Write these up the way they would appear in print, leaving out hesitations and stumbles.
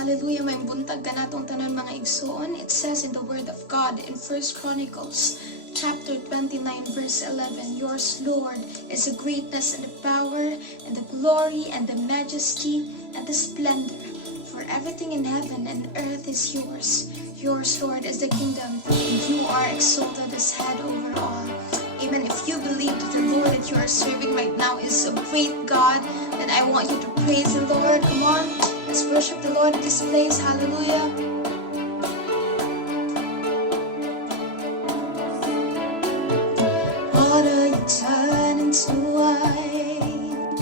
Hallelujah, may buntag ka natong tanan mga igsoon. It says in the word of God in 1 Chronicles chapter 29 verse 11, yours, Lord, is the greatness and the power and the glory and the majesty and the splendor. For everything in heaven and earth is yours. Yours, Lord, is the kingdom, and you are exalted as head over all. Amen. If you believe that the Lord that you are serving right now is a great God, then I want you to praise the Lord. Come on, let's worship the Lord in this place. Hallelujah. Water you turn into wine.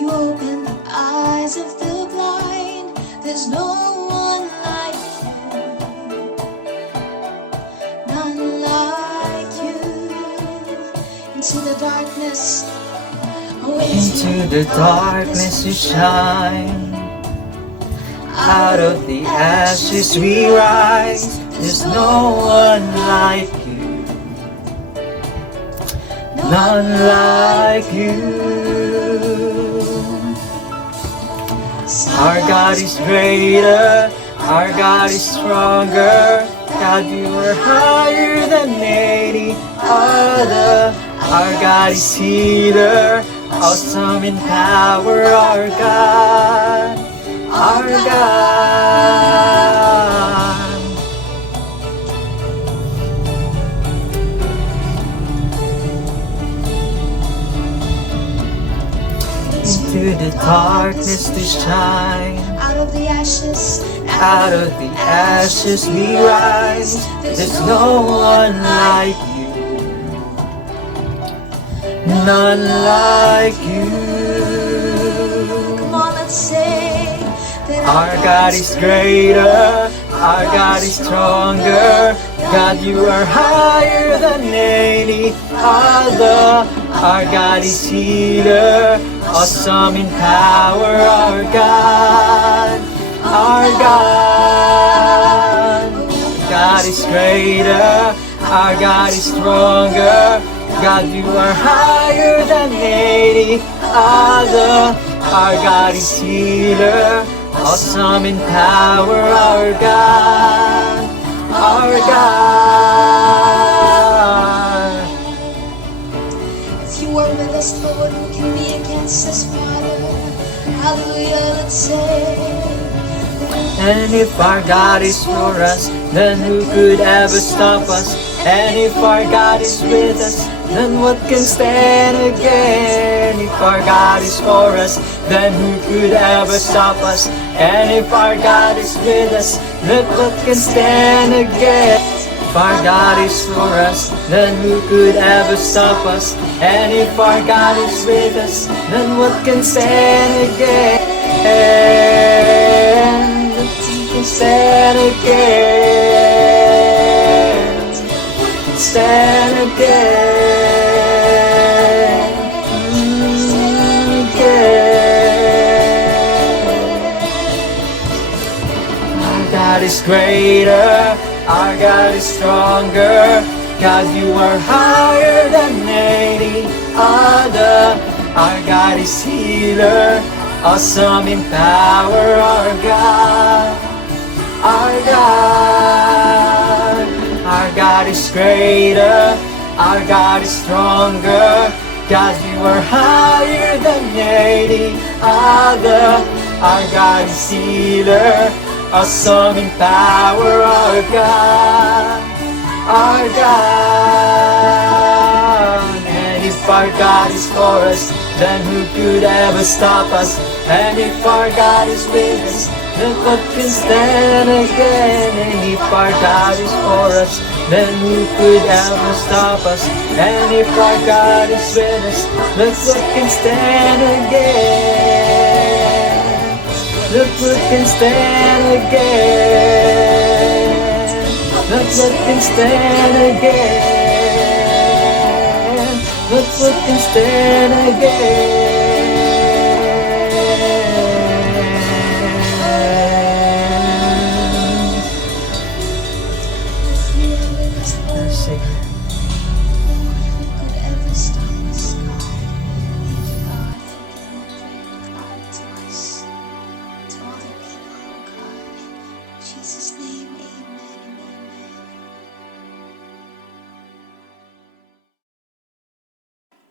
You open the eyes of the blind. There's no one like you, none like you. Into the darkness, Into the darkness you shine. Out of the ashes we rise. There's no one like you, none like you. Our God is greater, our God is stronger. God, you are higher than any other. Our God is healer, awesome in power. Our God, our God. Into the darkness to shine. out of the ashes, Out of the ashes we rise. There's no one like you, none like you. Come on, let's say that Our God is greater, our God is stronger. God, you are higher than any other. Our God is healer, awesome in power. Our God, our God. God is greater, our God is stronger. God, you are higher than any other. Our God is healer, awesome in power. Our God, our God. if you are with us, Lord, who can be against us, Father? Hallelujah, let's say. And if our God is for us, then who could ever stop us? And if our God is with us, then what can stand again? If our God is for us, then who could ever stop us? And if our God is with us, then what can stand again? If our God is for us, then who could ever stop us? And if our God is with us, then what can stand again? Stand again, stand again, again. Our God is greater, our God is stronger. God, you are higher than any other. Our God is healer, awesome in power. Our God, our God is greater, our God is stronger. God, you are higher than any other. Our God is healer, awesome in power. Our God, our God. And if our God is for us, then who could ever stop us? And if our God is with us, then what can stand again? And if our God is for us, then who could ever stop us? And if our God is with us, then what can stand again? Look what can stand again. Look what can stand again. Look what can stand again. Could ever stop us, God? God, for being a great God to us, to all the people,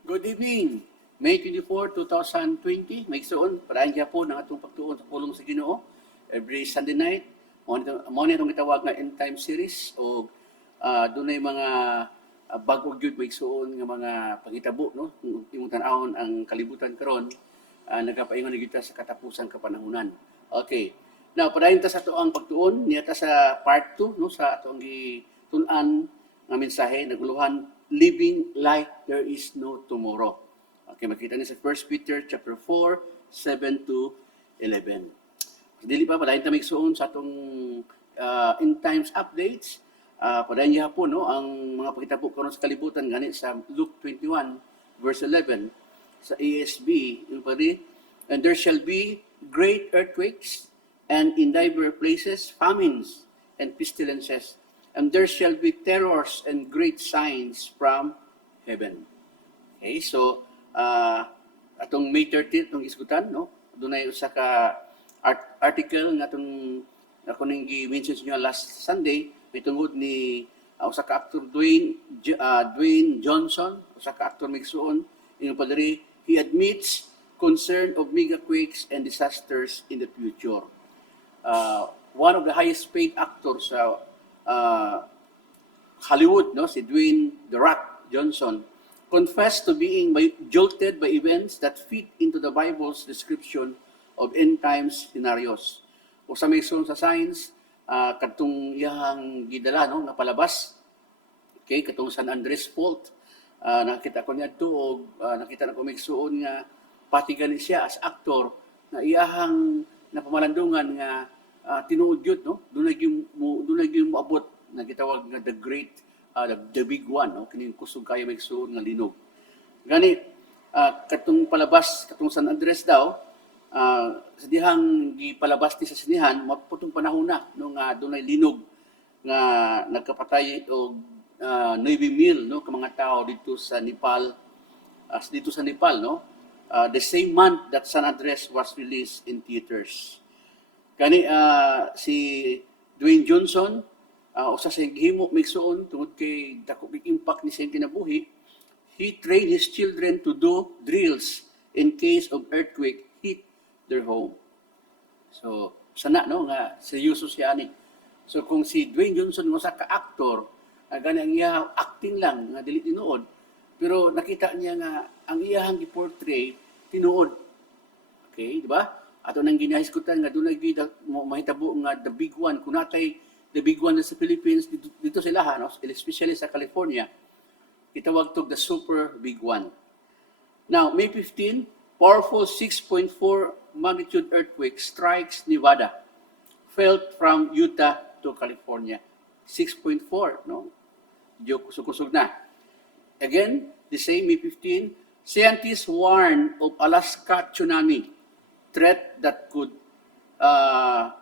Good evening. May 24, 2020. May igsoon, parayan gyapon ang atong pagtuon sa pulong sa Ginoo. Every Sunday night, mo ni itong gitawag nga end time series o dunay mga bag-o gyud may igsoon nga mga pangitabo, no? Kung imong tan-awon ang kalibutan karon, nagapaingon na kita sa katapusan kapanahunan. Okay. Now, parayan ta sa ato ang pagtuon niya ta sa part 2, no, sa atong gitun-an nga mensahe naguluhan, living like there is no tomorrow. Okay, makita niyo sa 1 Peter chapter 4, 7 to 11. Dili pa padayon ta migsuon sa atong end times updates. Padayon gyapon, no, ang mga pagkitabo karon sa kalibutan gani sa Luke 21 verse 11 sa ESV, yung pari, and there shall be great earthquakes, and in diverse places famines and pestilences, and there shall be terrors and great signs from heaven. Okay, so atong May 30 itong isgutan, no? Dunay usa ka article nga atong ako ning gi-mention niyo last Sunday mitungod ni usa ka actor Dwayne Johnson, usa ka actor migsuon ing padari, he admits concern of mega quakes and disasters in the future. One of the highest paid actors sa Hollywood, no, si Dwayne "The Rock" Johnson, confessed to being jolted by events that fit into the Bible's description of end times scenarios. O sa mayson sa science, katong iyang gidala, no, nga palabas, okay, katong San Andres Fault, nakita ko niya ito, o nakita na ko migsuon nga pati gani siya as actor, na iyahang napamalandungan nga tinuod yun, no? Doon yung moabot na gitawag nga the great, the big one, no? Kining kusog kayo magsuon nga linog. Gani, katong palabas, katong San Andres daw, sa dihang gipalabas ni sa sinihan, maputong panahon na, nung doon ay linog nga nagkapatay o 9,000, no, ka mga tao dito sa Nepal, no? The same month that San Andres was released in theaters. Kani si Dwayne Johnson, usa sa gihimo migsuon tungod kay dako big impact ni sa kinabuhi, he trained his children to do drills in case of earthquake hit their home. So sana, no, nga seryoso siya ani. So kung si Dwayne Johnson usa ka actor, gani ang iya acting lang nga dili tinuod, pero nakita niya nga ang iyang gi-portray tinuod. Okay, di ba? Ato nang ginahisgutan nga doon mahitabo nga the big one. Kung natay the big one sa Philippines, dito sila, no? Especially sa California, itawag to the super big one. Now, May 15, powerful 6.4 magnitude earthquake strikes Nevada, felt from Utah to California. 6.4, no? Diyo kusog-kusog na. Again, the same May 15, scientists warn of Alaska tsunami threat that could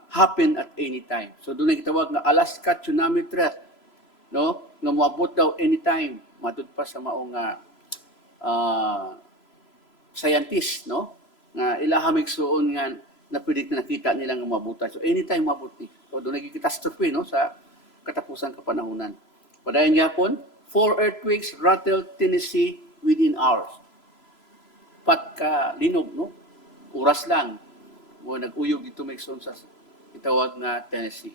happen at any time. So doon ay gitawag nga Alaska tsunami threat, no? Nga moabot daw anytime, matud pa sa maong scientist, no? Nga ilaha migsuon nga napilit na nakita nila nga mabuta. So anytime mabot ni. So doon ay catastrophe, no, sa katapusan kapanahunan. Padayon gyapon, 4 earthquakes rattled Tennessee within hours. Patka linog, no? Oras lang, mo nag-uyog dito migsuon sa itawag nga Tennessee.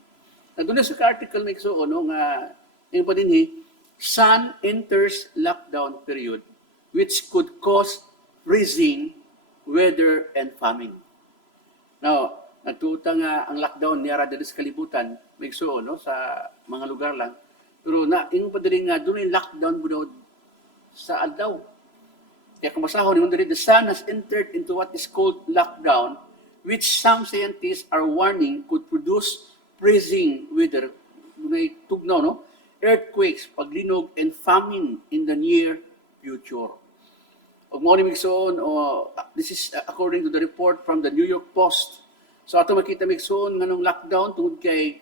Naguna sa article migsuon, no, nga yung pa dinhi, sun enters lockdown period which could cause freezing weather and famine. Now, nagtuta nga ang lockdown niya dito sa kalibutan migsuon, no, sa mga lugar lang. Pero na yung pa dinhi nga doon yung lockdown budod sa adlaw. Kaya kung masahon, the sun has entered into what is called lockdown, which some scientists are warning could produce freezing weather, tugnaw, no? Earthquakes, paglinog, and famine in the near future. Og mo ni migsuon, this is according to the report from the New York Post. So ato makita migsuon nganong lockdown tungod kay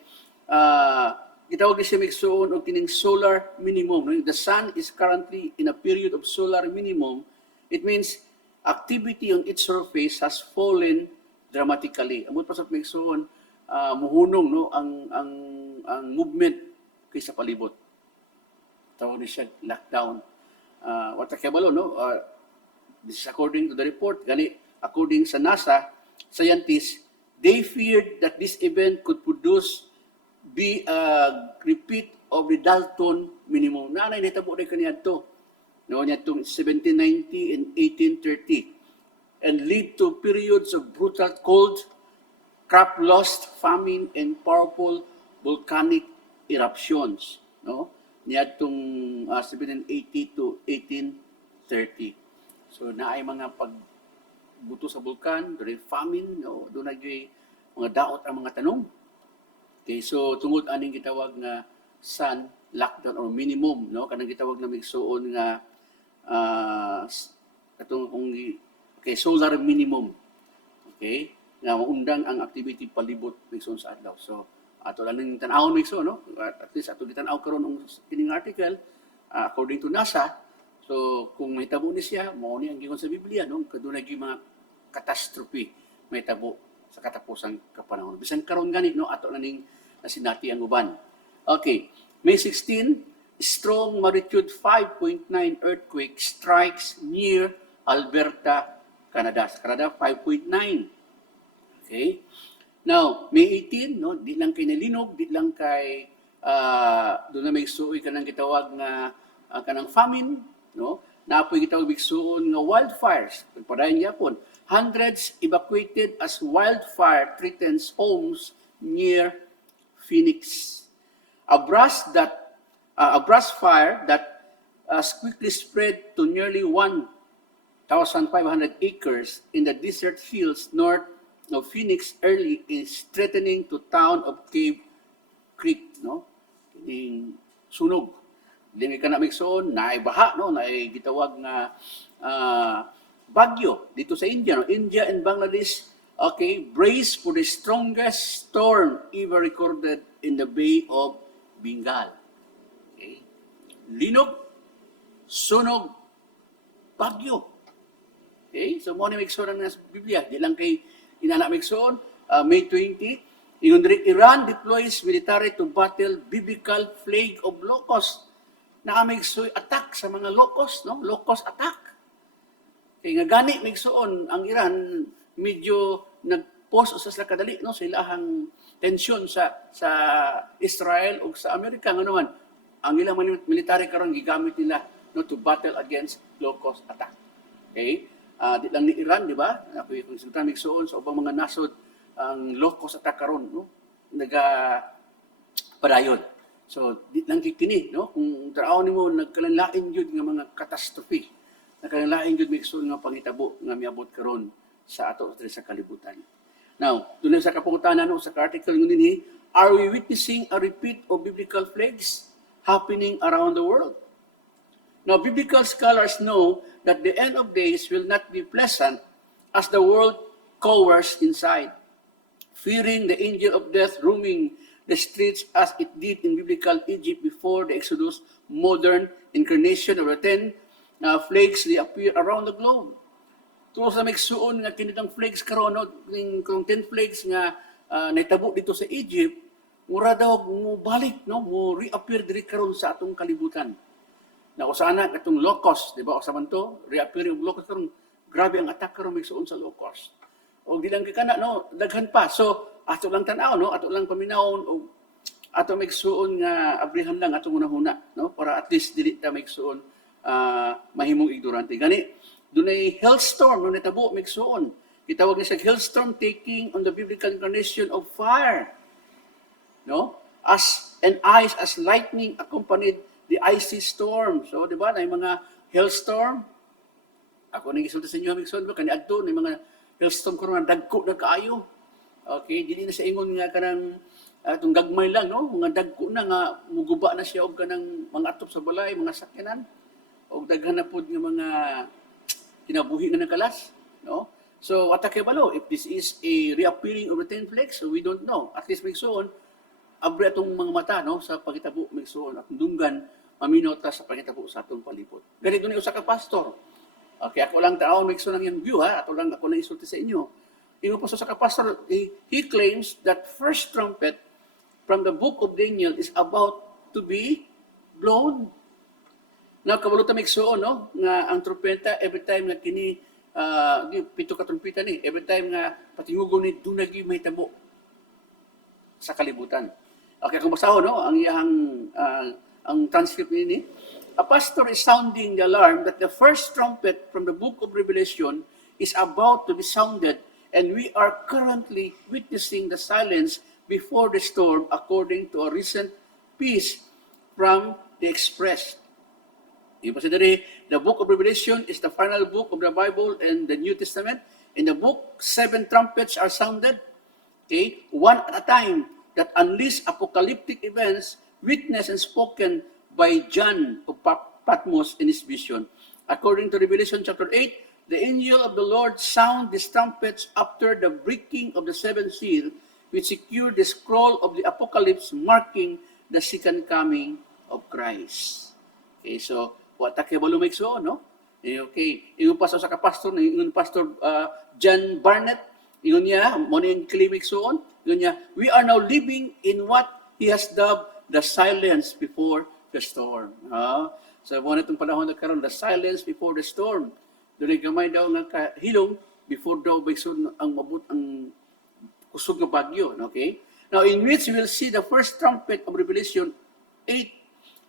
gitawag ni siya migsuon og kining solar minimum. The sun is currently in a period of solar minimum. It means activity on its surface has fallen dramatically. Amot pa sa migsuon, muhunong, no, ang movement kaysa palibot. Tawag ni siya lockdown. Wata kay balo, no, This is according to the report. Gani, according sa NASA, scientists, they feared that this event could be a repeat of the Dalton minimum. Nanay, nitabo rin kaniya ito. No, niya itong 1790 and 1830. And lead to periods of brutal cold, crop loss, famine, and powerful volcanic eruptions. No? Niya itong 1780 to 1830. So, naay mga pagbuto sa bulkan, during famine, no? Doon nagay mga daot ang mga tanong. Okay, so tungod aning gitawag nga sun lockdown or minimum, no? Kanang gitawag na migsuon nga katong okay, solar minimum. Okay? Nga maundang ang activity palibot migsuon sa adlaw. So ato lang ning tan-awon migsuon, no? At least ato gitan-aw karon ng kining article according to NASA. So kung may tabo ni siya, mao ni ang giingon sa Biblia, no? Kadunay gi mga catastrophe may tabo sa katapusang kapanahon. Bisan karon gani, no? Ato na ning nasinati ang uban. Okay, May 16, strong magnitude 5.9 earthquake strikes near Alberta, Canada. Sa Canada, 5.9. Okay? Now, May 18, no, di lang kay nalinog, di lang kay doon na may suoy ka ng gitawag nga kanang famine, no? Naapoy gitawag bigsuon nga wildfires. Pagpadayon yapon, hundreds evacuated as wildfire threatens homes near Phoenix. A brush fire that quickly spread to nearly 1,500 acres in the desert hills north of Phoenix early is threatening to town of Cave Creek, no? Kining sunog. Dili ka na migsoon, naay baha, no? Naay gitawag nga bagyo dito sa India, no? India and Bangladesh, okay, brace for the strongest storm ever recorded in the Bay of Bengal. Okay? Linog, sunog, bagyo. Okay? So, mo ni migsoon ng Biblia. Di lang kay inana migsoon. May 20, Iran deploys military to battle biblical plague of locusts. Naamigsoy attack sa mga locust, no? Locust attack. Kaya nga gani migsoon ang Iran medyo nag-pause sa sila kadali, no? Sa ilahang tensyon sa Israel o sa Amerika nga naman. Ang ilang military karon gigamit nila, no, to battle against locust attack. Okay? Di lang ni Iran, di ba? Ako yung migsoon sa ubang mga nasod ang locust attack karon, no? Padayon. So, di lang kikini, no? Kung taraw nimo nagkalanlain jud nga mga catastrophe. Nagkalanlain jud migsoon nga pangitabo nga miabot karon sa ato sa kalibutan. Now, doon sa kapungutanan no, sa article ngun dinhi, are we witnessing a repeat of biblical plagues happening around the world? Now, biblical scholars know that the end of days will not be pleasant as the world cowers inside, fearing the angel of death roaming the streets as it did in biblical Egypt before the Exodus. Modern incarnation of the 10 plagues, they appear around the globe. Tuwa sa migsuon nga kinitang plagues karon, no, kung 10 plagues nga naitabo dito sa Egypt, mura daw mo balik, no, mo reappear diri karon sa atong kalibutan. Na usana katong locust, di ba? Usaman to, reappear yung locust karon. Grabe ang attack karon migsuon sa locust. O di lang kana, no, daghan pa. So ato lang tan-aw, no, ato lang paminawon o ato migsuon nga abrihan lang ato hunahuna, no, para at least dili ta migsuon mahimong ignorante. Gani dunay hailstorm no natabo migsuon. Gitawag ni sa hailstorm taking on the biblical incarnation of fire. No? As and ice as lightning accompanied the icy storm. So, di ba, na mga hailstorm. Ako nang isulti sa inyo, migsuon ba, kaniadto, na mga hailstorm karon na dagko na kaayo. Okay, dili na sa ingon nga kanang itong gagmay lang, no? Mga dagko na nga, muguba na siya og kanang mga atop sa balay, mga sakyanan. O daghan na po ng mga kinabuhi na nakalas, no? So, atakebalo, if this is a reappearing of the 10 plagues, so we don't know. At least migsuon, abre atong mga mata, no, sa pagitabo migsuon at dunggan maminaw ta sa pagitabo sa atong palibot. Ganito ni usa ka pastor. Okay, ako lang taon migsuon ang iyang view, ha. Ako lang isulti sa inyo. Ingon po sa ka pastor, he claims that first trumpet from the book of Daniel is about to be blown. Now, kabalo ta maigsuon, no? Nga ang trumpeta, every time nga kini, pito ka trumpeta ni, every time nga patingugon ni, dunagi may tabo sa kalibutan. Okay, kung basaho, no? Ang iyang, ang transcript ni, a pastor is sounding the alarm that the first trumpet from the book of Revelation is about to be sounded, and we are currently witnessing the silence before the storm according to a recent piece from the Express. The book of Revelation is the final book of the Bible and the New Testament. In the book, 7 trumpets are sounded, okay, one at a time, that unleash apocalyptic events witnessed and spoken by John of Patmos in his vision. According to Revelation chapter 8, the angel of the Lord sound these trumpets after the breaking of the 7th seal, which secured the scroll of the apocalypse, marking the second coming of Christ. Okay, so wata kay balumikso, no? Okay, ingon pa sa pastor, ingon Pastor John Barnett, ingon niya, mo ning klimiksoon, ingon niya, we are now living in what he has dubbed the silence before the storm. So mo itong panahon na karon, the silence before the storm. Doon gamay daw nga kahilom before daw baysod ang mabut ang kusog nga bagyo, okay? Now in which we will see the first trumpet of Revelation 8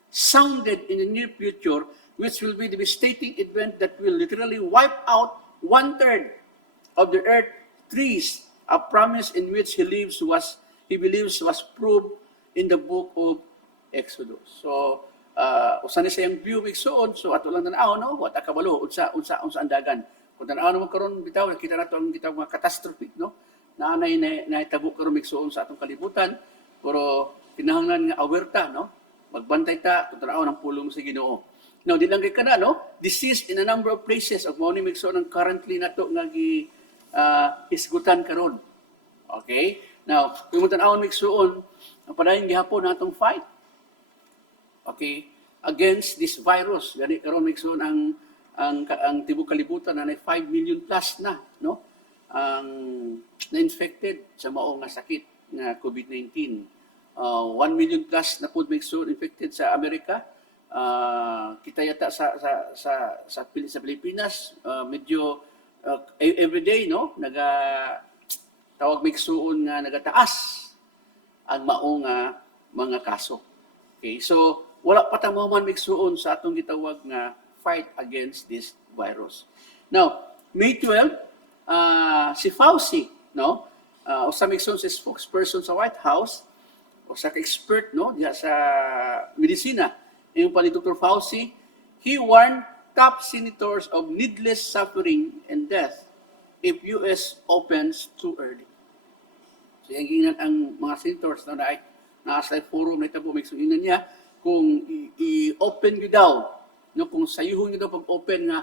sounded in the near future, which will be the devastating event that will literally wipe out 1/3 of the earth trees, a promise in which he believes was proved in the book of Exodus. So, usan ni sayang view igsoon, so ato lang tanaw, no? Wata kabalo unsa andagan. Kung tanaw naman karon bitaw nakita nato ang kita mga catastrophic, no? Naanay na tabo karon igsoon sa atong kalibutan, pero kinahanglan nga awerta, no? Magbantay ta kung tanaw ng pulong sa Ginoo. Now, di lang kay kana, no? Disease in a number of places of mao ni igsoon ang currently nato nga isgutan karon. Okay? Now, kung mo tan-awon igsoon, ang padayon gihapon natong fight. Okay? Against this virus. Gani karon igsoon ang tibuok kalibutan na 5 million plus na, no? Ang na-infected sa mao nga sakit nga COVID-19. 1 million plus na pud igsoon infected sa Amerika. Kita yata sa Pilipinas, medyo everyday, no, tawag migsuon nga nagataas ang mao nga mga kaso. Okay, so wala pa ta man migsuon sa atong gitawag nga fight against this virus. Now, May 12, si Fauci, no, usa migsuon si spokesperson sa White House, usa ka expert, no, diha sa medisina, yung pa ni Dr. Fauci, he warned top senators of needless suffering and death if US opens too early. So, yung ginan ang mga senators na nasa forum na ito po, may suinan niya, kung i-open nyo daw, no, kung sayuhon nyo daw pag-open nga,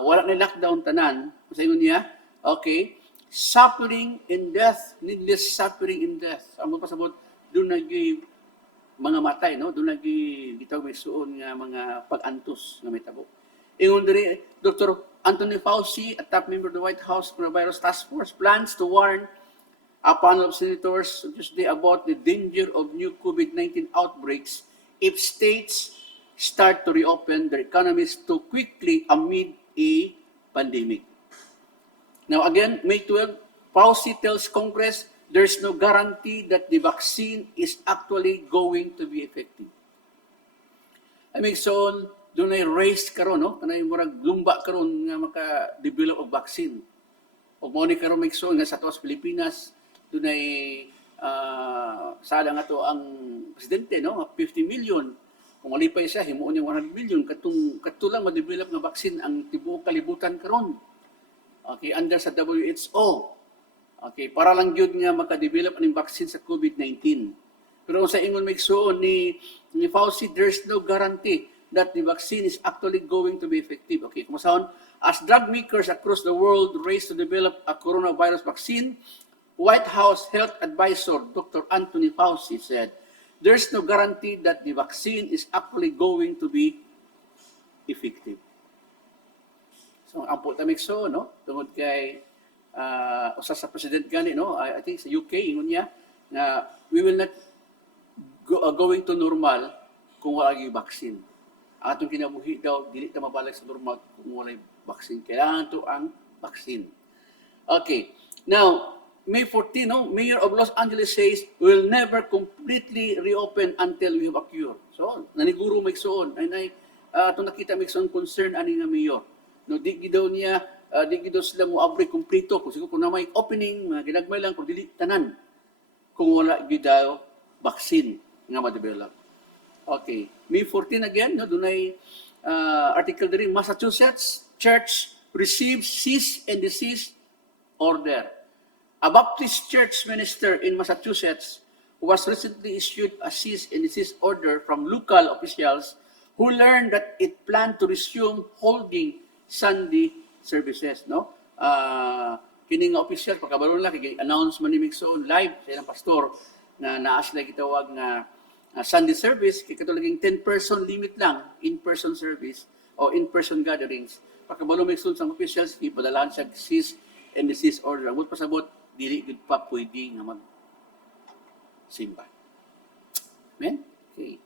wala na lockdown tanan, kung sayuhon niya, okay, suffering and death, needless suffering and death. Ang mga pasabot, doon nag mga matay, no? Doon gitawag may suon nga mga pag-antos nga may tabo. Ingon diri, Dr. Anthony Fauci, a top member of the White House Coronavirus Task Force, plans to warn a panel of senators Tuesday about the danger of new COVID-19 outbreaks if states start to reopen their economies too quickly amid a pandemic. Now again, May 12, Fauci tells Congress there's no guarantee that the vaccine is actually going to be effective. I mean, so, doon ay race karon, no? Kanay murag lumba karon nga maka-develop og vaccine. O mo ni karon mikso nga sa tuwas Pilipinas, doon ay sada nga to ang presidente, no? 50 million. Kung malipay siya, himuon niya 100 million. Katulang ma-develop nga vaccine ang tibuok kalibutan karon. Okay, under sa WHO. Okay, para lang yun nga makadevelop ng vaccine sa COVID-19. Pero sa ingon migsuon ni Fauci, there's no guarantee that the vaccine is actually going to be effective. Okay, kumasahon, as drug makers across the world race to develop a coronavirus vaccine, White House Health Advisor Dr. Anthony Fauci said, there's no guarantee that the vaccine is actually going to be effective. So, ang po tamikso, no? Tungod kay usa sa president gani, no, I think sa UK ingon niya na we will not going to normal kung wala gyud vaccine. atong kinabuhi daw dili ta mabalik sa normal kung walay vaccine. Kailangan to ang vaccine. Okay. Now, May 14, no, Mayor of Los Angeles says we'll never completely reopen until we have a cure. So, naniguro magsoon. Ay itong nakita magsoon concern ani nga mayor. No, di daw niya, di daw sila mo abre kompleto. Kung siguro kung na may opening, mga ginagmay lang, kung dili tanan. Kung wala daw vaccine nga ma-develop. Okay. May 14 again, no, dunay article diri, Massachusetts Church receives cease and desist order. A Baptist church minister in Massachusetts was recently issued a cease and desist order from local officials who learned that it planned to resume holding Sunday services. No, kini nga official pagkabalon lang kay announcement ni Mixon live sa ilang pastor na naas na gitawag nga Sunday service kay katulaging 10-person limit lang in-person service o in-person gatherings. Pagkabalon Mixon sa officials ipadalaan sa cease and desist order. Ang pasabot dili gud pa pwede nga mag-simba. Amen? Okay.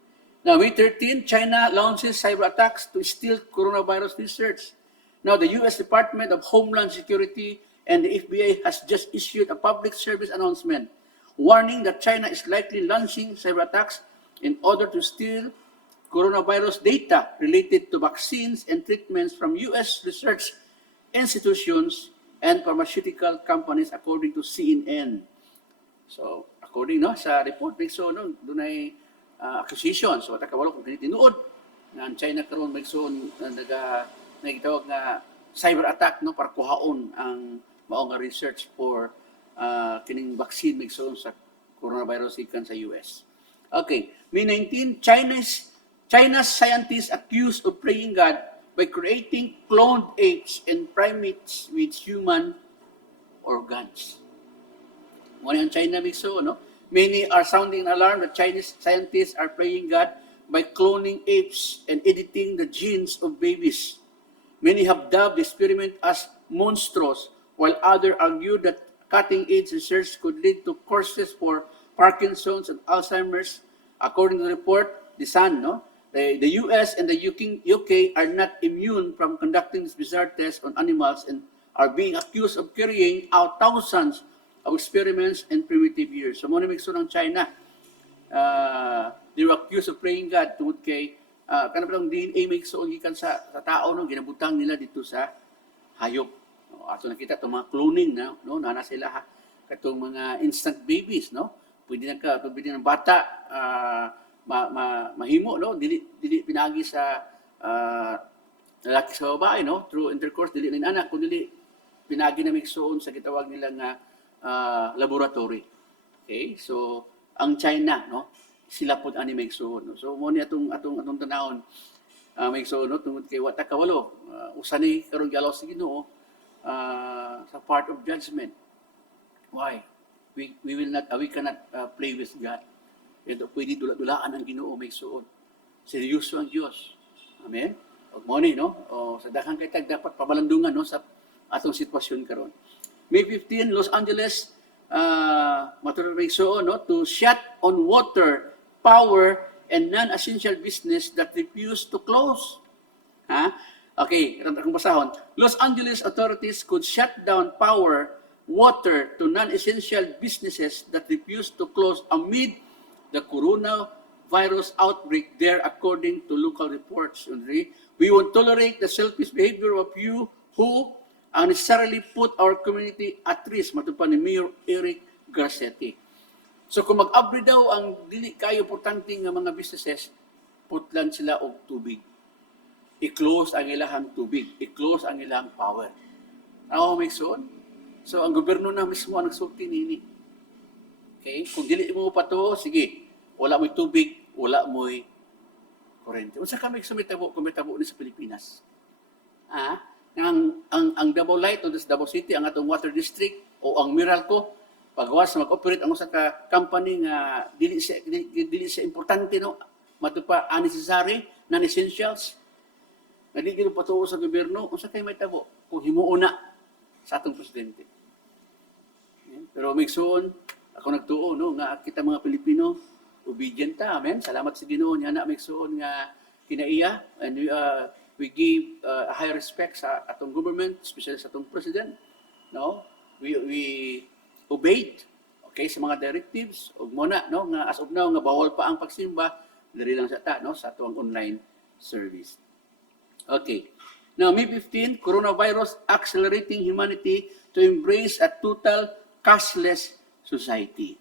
Now, May 13, China launches cyber attacks to steal coronavirus research. Now, the U.S. Department of Homeland Security and the FBI has just issued a public service announcement warning that China is likely launching cyber attacks in order to steal coronavirus data related to vaccines and treatments from U.S. research institutions and pharmaceutical companies according to CNN. So, according sa report, so dunay accusation. So, takawalo kung tinuod nga ang China karon magsoon nagitawag nga cyber attack para kuhaon ang mao nga research for kining vaccine magsoon sa coronavirus ikan sa US. Okay, May 19, China's scientists accused of playing God by creating cloned apes and primates with human organs. Muna ang China mixo, no? Many are sounding an alarm that Chinese scientists are playing God by cloning apes and editing the genes of babies. Many have dubbed the experiment as monstrous, while others argue that cutting-edge research could lead to courses for Parkinson's and Alzheimer's. According to the report, The Sun, no? The US and the UK are not immune from conducting this bizarre tests on animals and are being accused of carrying out thousands of experiments in primitive years. So, muna mikso ng China, they were accused of praying God tungod kay kanang DNA mikso gikan sa tao no ginabutang nila dito sa hayop. Ato nakita itong mga cloning no nana sila katong mga instant babies no. Pwede ng bata mahimo no dili pinagi sa lalaki sa babae no through intercourse dili na anak kun dili pinagi na mixoon sa gitawag nila nga laboratory. Okay, so ang China no sila pud ani mixoon no? So mo ni atong tanawon mixoon no tungod kay wata kawalo usani karon galaw sa Ginoo sa part of judgment. Why we cannot play with God. Ito pwede dula-dulaan ang Ginoo may suod. Seryoso ang Dios. Amen. Og mo ni no, sa daghang kay dapat pamalandungan no sa atong sitwasyon karon. May 15 Los Angeles matur may suod no to shut on water, power and non-essential business that refuse to close. Okay, kung basahon. Los Angeles authorities could shut down power, water to non-essential businesses that refuse to close amid the coronavirus outbreak there, according to local reports. We won't tolerate the selfish behavior of you who unnecessarily put our community at risk, matupan ni Mayor Eric Garcetti. So kung mag-abri daw ang dili kayo importante nga mga businesses, putlan sila og tubig. I-close ang ilahang tubig. I-close ang ilahang power. Ano may son? So ang gobyerno na mismo ang nagsulti nini. Okay? Kung dili mo pa to, sige, wala mo'y tubig, wala mo'y kurente. Unsa kami sumitabo ni sa Pilipinas? Ang Davao Light o Davao City, ang atong water district o ang Meralco, pagwas na mag-operate ang usa ka company nga dili siya importante no, matupa unnecessary, non-essentials. Nga di gid patuo sa gobyerno, unsa kay may tabo kung himuon na sa atong presidente. Pero migsoon ako nagtuo no nga kita mga Pilipino obedient ta, amen. Salamat sa Ginoo niya na migsoon nga kinaiya, and we give high respect sa atong government, especially sa atong president. No, we obeyed, okay, sa mga directives ug muna, no, nga as of now nga bawal pa ang pagsimba diri lang sa ta, no, sa atong online service. Okay. Now, May 15, coronavirus accelerating humanity to embrace a total cashless society.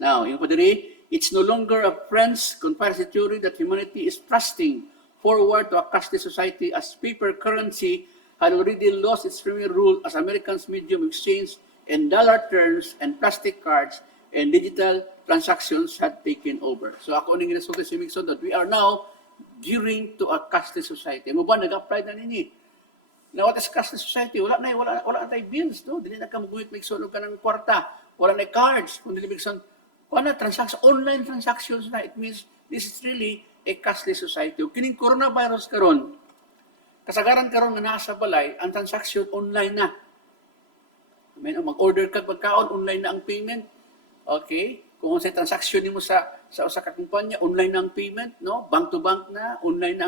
Now, yung padiri, it's no longer a French conspiracy theory that humanity is thrusting forward to a cashless society as paper currency had already lost its premier role as Americans' medium of exchange and dollar terms and plastic cards and digital transactions had taken over. So ako ning resulta si Mixon that we are now gearing to a cashless society. Mo ba nag-apply na ninyo? Now, what is cashless society? Wala na tayo bills, no? Dili na ka maguyot Mixon og kanang kwarta. Wala na cards. Kung dili Mixon, kuana transaction, online transactions na. It means this is really a cashless society. Kining coronavirus karon, kasagaran karon nga nasa balay, ang transaction online na. May mag-order ka pagkaon, online na ang payment. Okay? Kung sa transaction nimo sa usa ka kumpanya, online na ang payment, no? Bank to bank na, online na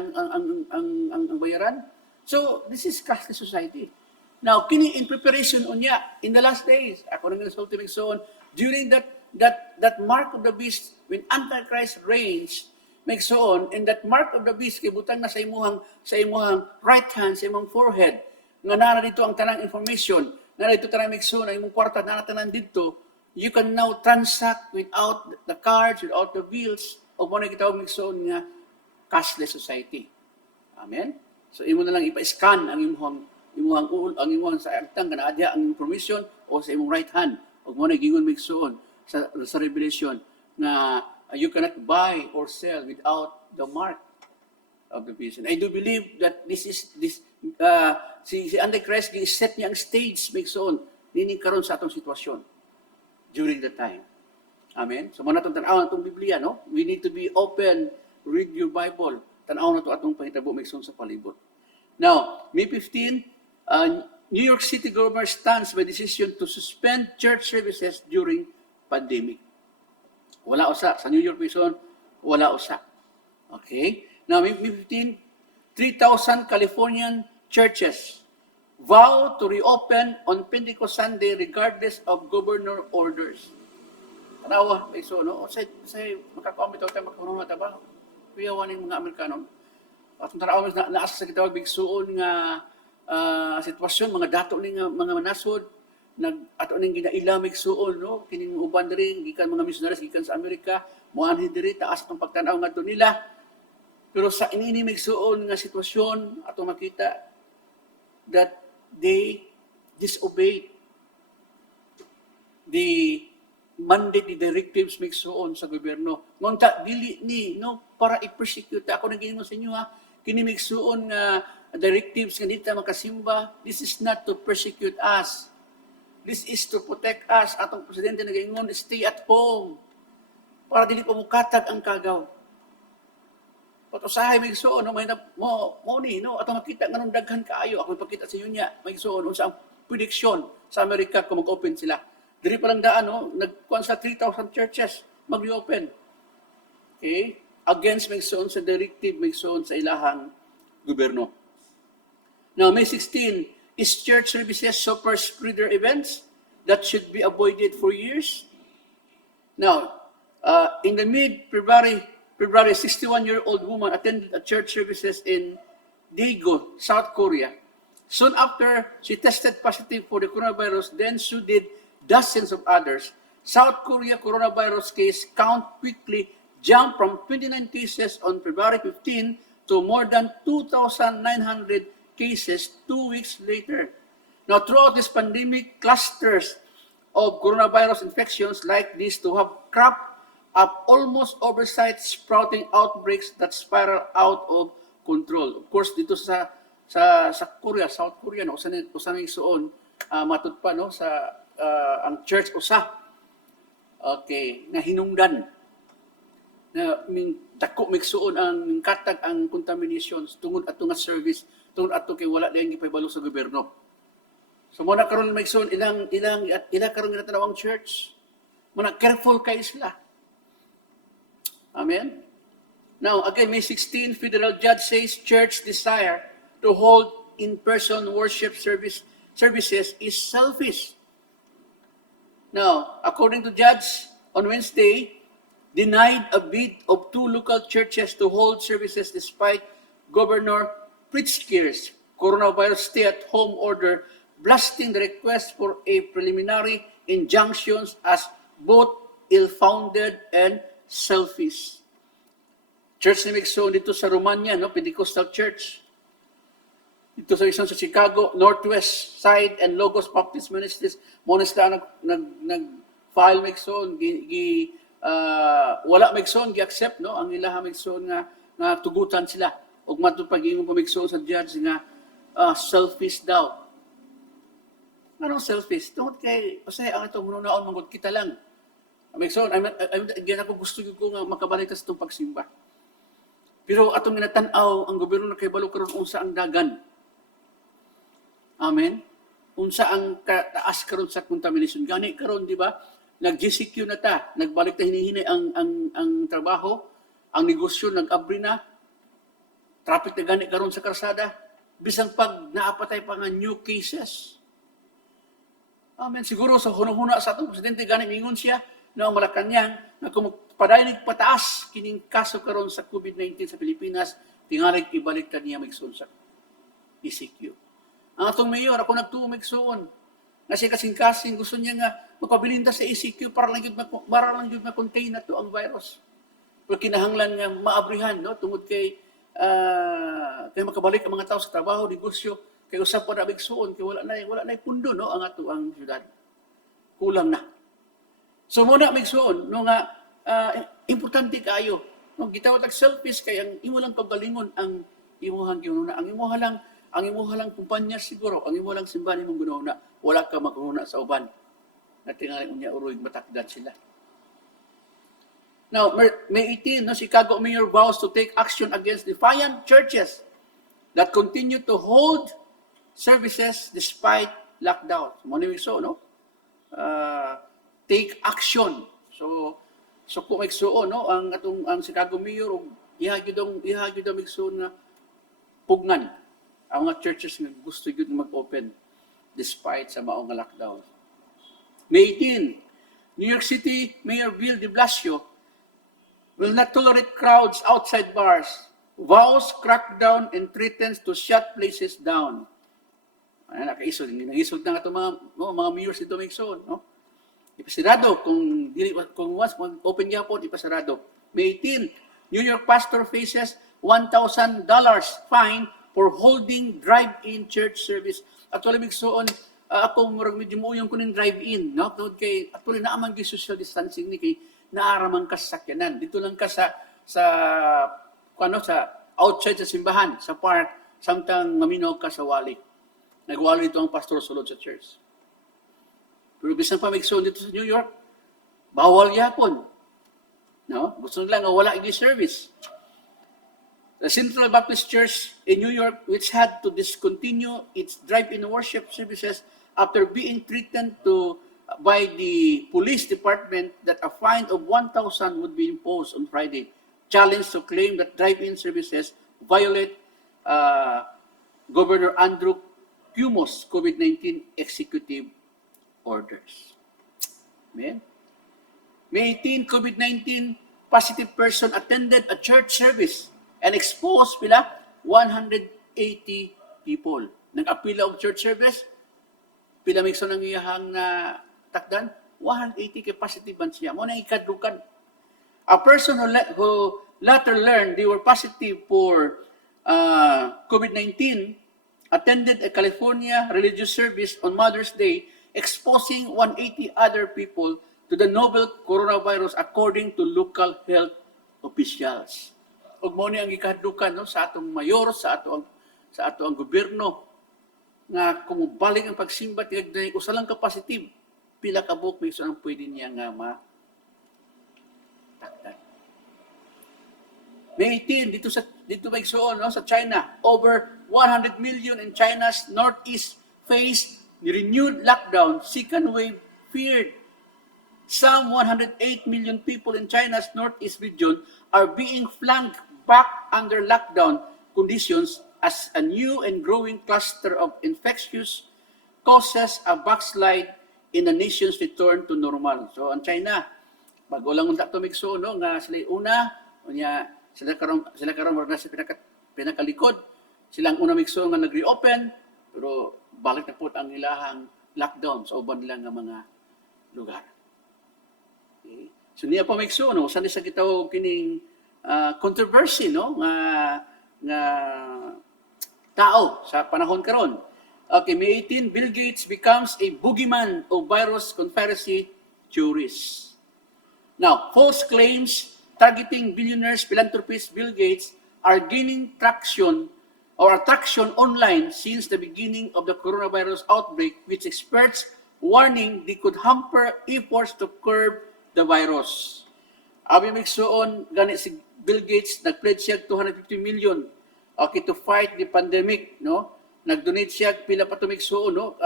ang bayaran. So, this is cashless society. Now, kini in preparation unya in the last days, according to the ultimate zone, during that mark of the beast when Antichrist reigns, makes on, and that mark of the beast kay butang na sa imuhang right hand, sa imong forehead, nga nara dito ang tanang information, nara dito tanang mikson, ang imong kwarta, nara tanan dito, you can now transact without the cards, without the bills, o kung ano kitawag mikson nga cashless society. Amen? So, imo na lang ipa-scan ang imong sa agtang kanaadya ang information o sa imong right hand, o kung ano gingon mikson sa Revelation na you cannot buy or sell without the mark of the beast. And I do believe that si Antichrist gi-set niya ang stage mikson nining karon sa atong sitwasyon during the time. Amen. So muna itong tanaw na itong Biblia, no? We need to be open, read your Bible, tanaw na ito atong pangitabo mikson sa palibot. Now, May 15, New York City governor stands by decision to suspend church services during pandemic. Wala usa. Sa New York Prison, wala usa. Okay? Now, May 15, 3,000 Californian churches vow to reopen on Pentecost Sunday regardless of governor orders. Tanawa, so, no? Say makakomit tayo makakunong na ba? Kuyawan ng mga Amerikano. At tanawa, naasa sa kitawag bigsuon nga sitwasyon, mga dato ni nga mga manasod, ato ning ginailamig suol, no? Kining uban diri gikan mga missionaries gikan sa Amerika, moanhi diri taas ang pagtan-aw ngadto nila. Pero sa inimig suol nga sitwasyon ato makita that they disobeyed the mandate, the directives migsuon sa gobyerno. Ngunta dili ni no para i-persecute ako naging sa inyo ha. Kini migsuon nga directives nga dita makasimba. This is not to persecute us. This is to protect us. Atong presidente nagaingon, stay at home. Para dili pa mukatag ang kagaw. Patusahay may igsoon, no? Mo ni, no? Atong makita nga nung daghan kaayo. Ako ipakita sa inyo niya, may igsoon, unsa ang prediction sa Amerika kung mag-open sila. Dili pa lang daan, no? Nagkuhan sa 3,000 churches, mag-reopen. Okay? Against may igsoon sa directive, may igsoon sa ilahang gobyerno. Now, May 16, is church services super spreader events that should be avoided for years? Now, in the mid-February, 61-year-old woman attended a church services in Daegu, South Korea. Soon after, she tested positive for the coronavirus, then so did dozens of others. South Korea coronavirus case count quickly jumped from 29 cases on February 15 to more than 2,900 cases 2 weeks later. Now, throughout this pandemic, clusters of coronavirus infections like this to have cropped up almost oversight, sprouting outbreaks that spiral out of control. Of course, dito sa Korea, South Korea, no, usa na igsuon matud pa no sa ang church usa. Okay, na hinungdan na dako migsuon ang katag ang contaminations tungod ato nga service, tungod ato kay wala dayon gipahibalo sa gobyerno. So mo na karon migsuon ilang karon ginatawag church. Mo na careful kay sila. Amen? Now, again, May 16, federal judge says church desire to hold in-person worship services is selfish. Now, according to judge, on Wednesday, denied a bid of 2 local churches to hold services despite Governor Pritzker's coronavirus stay-at-home order, blasting the request for a preliminary injunctions as both ill-founded and selfish. Church ni Migsoon dito sa Romania, no? Pentecostal Church. Dito sa isang sa Chicago, Northwest Side and Logos Baptist Ministries, muna sila nag-file Migsoon, wala Migsoon, gi-accept, no? Ang ilaha Migsoon nga tugutan sila. Ug matupag-ingon pa Migsoon sa judge nga selfish daw. Anong selfish? Tungod kay, kasi ang itong hununaon, mangod kita lang. Migsoon, again ako gusto ko nga makabalik sa itong pagsimba. Pero atong ginatanaw ang gobyerno na kay balo karon unsa ang dagan. Amen. Unsa ang taas karon sa contamination. Gani karon di ba? Nag-GCQ na ta, nagbalik ta hinihinay ang trabaho, ang negosyo nag-abri na. Traffic na gani karon sa karsada. Bisang pag naapatay pa nga new cases. Amen. Siguro sa hunong-huna sa atong presidente gani mingon siya na ang Malacanang na kung padaynig pataas kining kaso karon sa COVID-19 sa Pilipinas, tingalig ibalik ta niya Migsoon sa ECQ. Ang atong mayor, ako nagtuo Migsoon, na siya kasing-kasing, gusto niya nga magpabilinda sa ECQ para lang yun ma-contain na to ang virus. Pero kinahanglan nga maabrihan, no? Tungod kay makabalik ang mga tao sa trabaho, negosyo, kay usap pa na Migsoon, kay wala na pundo, no? Ang ato ang syudad. Kulang na. So muna Migsoon, no nga, importante kayo. No, gitawag tag selfish kay ang imo lang pagalingon ang imuhang ginuna. Ang imuha lang kumpanya siguro, ang imuha lang simbahan imong ginuna. Wala ka maguna sa uban. Na tingali unya uroy matakdan sila. Now, May 18, no, Chicago Mayor vows to take action against defiant churches that continue to hold services despite lockdown. So, no? Take action. So kung Migsoon, no, ang Chicago Mayor ihagyud ang Migsoon nga pugnan ang mga churches nga gusto gyud mag-open despite sa maong nga lockdown. May 18, New York City Mayor Bill de Blasio will not tolerate crowds outside bars, vows crackdown and threatens to shut places down. Ay nakaisod na nga mga mayors dito Migsoon, no? Ipasarado kung once open gyapon ipasarado. May 18, New York pastor faces $1,000 fine for holding drive-in church service. Actually Migsoon, ako murag medyo muuyong kuning drive-in, no? Tungod kay actually naamang gi social distancing ni kay naaraman ka sa sakyanan. Dito lang ka sa outside sa simbahan, sa park, samtang maminaw ka sa wali. Nagwali dito ang pastor sulod sa church. Pero bisan pa Migsoon dito sa New York, bawal yapon. No? Gusto nila nga wala igi service. The Central Baptist Church in New York, which had to discontinue its drive-in worship services after being threatened by the police department that a fine of $1,000 would be imposed on Friday, challenged to claim that drive-in services violate Governor Andrew Cuomo's COVID-19 executive orders. Amen. May 18, COVID-19 positive person attended a church service and exposed 180 people. Nag-apila og church service, pila Migsoon ang iyahang takdan, 180 kay positive man siya. Mo nang ikadlukan. A person who later learned they were positive for COVID-19 attended a California religious service on Mother's Day, exposing 180 other people to the novel coronavirus according to local health officials. Ug mao ni ang gikahadlukan, no, sa atong mayor, sa ato ang gobyerno nga kung balik ang pagsimba tigay usa lang ka positive, pila ka buok Migsoon ang pwede niya nga takdan. May 18 dito Migsoon, no, sa China, over 100 million in China's northeast face renewed lockdown, second wave feared. Some 108 million people in China's northeast region are being flanked back under lockdown conditions as a new and growing cluster of infectious causes a backslide in the nation's return to normal. So, ang China, bago lang unta ito mikso, no, nga sila una, sila karon wala na sa pinakalikod, silang una mikso nga nag-reopen, pero balik na po ang ilahang lockdown sa uban nila nga mga lugar. Okay. So niya pa mikso, no, saan sa gitawag kining controversy, no, nga tao sa panahon karon. Okay, May 18, Bill Gates becomes a boogeyman of virus conspiracy theories. Now, false claims targeting billionaires, philanthropist Bill Gates are gaining traction online since the beginning of the coronavirus outbreak, which experts warning they could hamper efforts to curb the virus. Abi migsuon gani si Bill Gates nag-pledge siya 250 million okay to fight the pandemic, no? Nag-donate siya pila pa tumigsuon, no?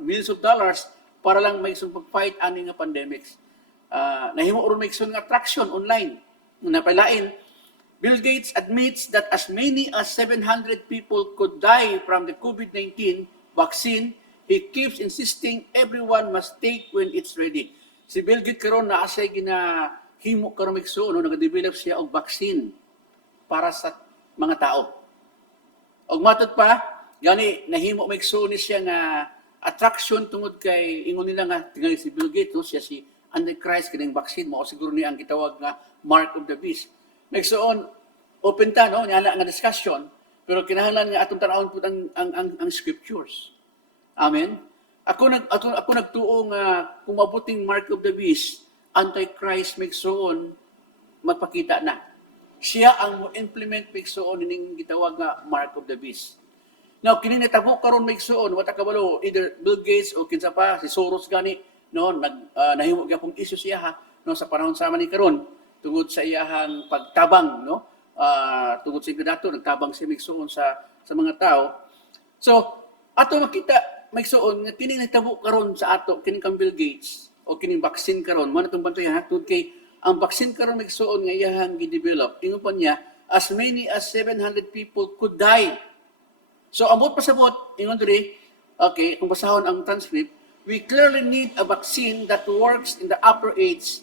Millions of dollars para lang maigsuon pag-fight ani nga pandemics. Nahimo ron maigsuon nga traction online. Napalain, Bill Gates admits that as many as 700 people could die from the COVID-19 vaccine. He keeps insisting everyone must take when it's ready. Si Bill Gates karon na asay ginahimo karon migsuon, no? Nag-develop siya og vaccine para sa mga tao. Og matod pa, gani nahimo migsuon ni siya nga attraction tungod kay ingon nila nga tingali si Bill Gates, no? Siya si Antichrist kining vaccine mao siguro ni ang gitawag nga mark of the beast. Nagsuon open ta, no, nga discussion, pero kinahanglan nga atong tan-awon pud ang scriptures. Amen. Ako nagtuo nga kung mabuting mark of the beast, Antichrist migsuon magpakita na. Siya ang mo-implement migsuon ning gitawag nga mark of the beast. Now kini natabo karon migsuon wata kabalo either Bill Gates o kinsa pa si Soros gani, no, nahimo gyapon issue siya ha, no, sa panahon sa man ni karon tungod sa iyahang pagtabang, no, tungod sa dato nagtabang siya migsuon sa mga tao. So ato makita migsuon nga kini nahitabo karon sa ato kining kang Bill Gates o kining vaccine karon mo natong bantayan ha, tungod kay ang vaccine karon migsuon nga iyahang gi-develop ingon pa niya as many as 700 people could die. So amot pasabot ingon diri, okay, kung basahon ang transcript, we clearly need a vaccine that works in the upper age.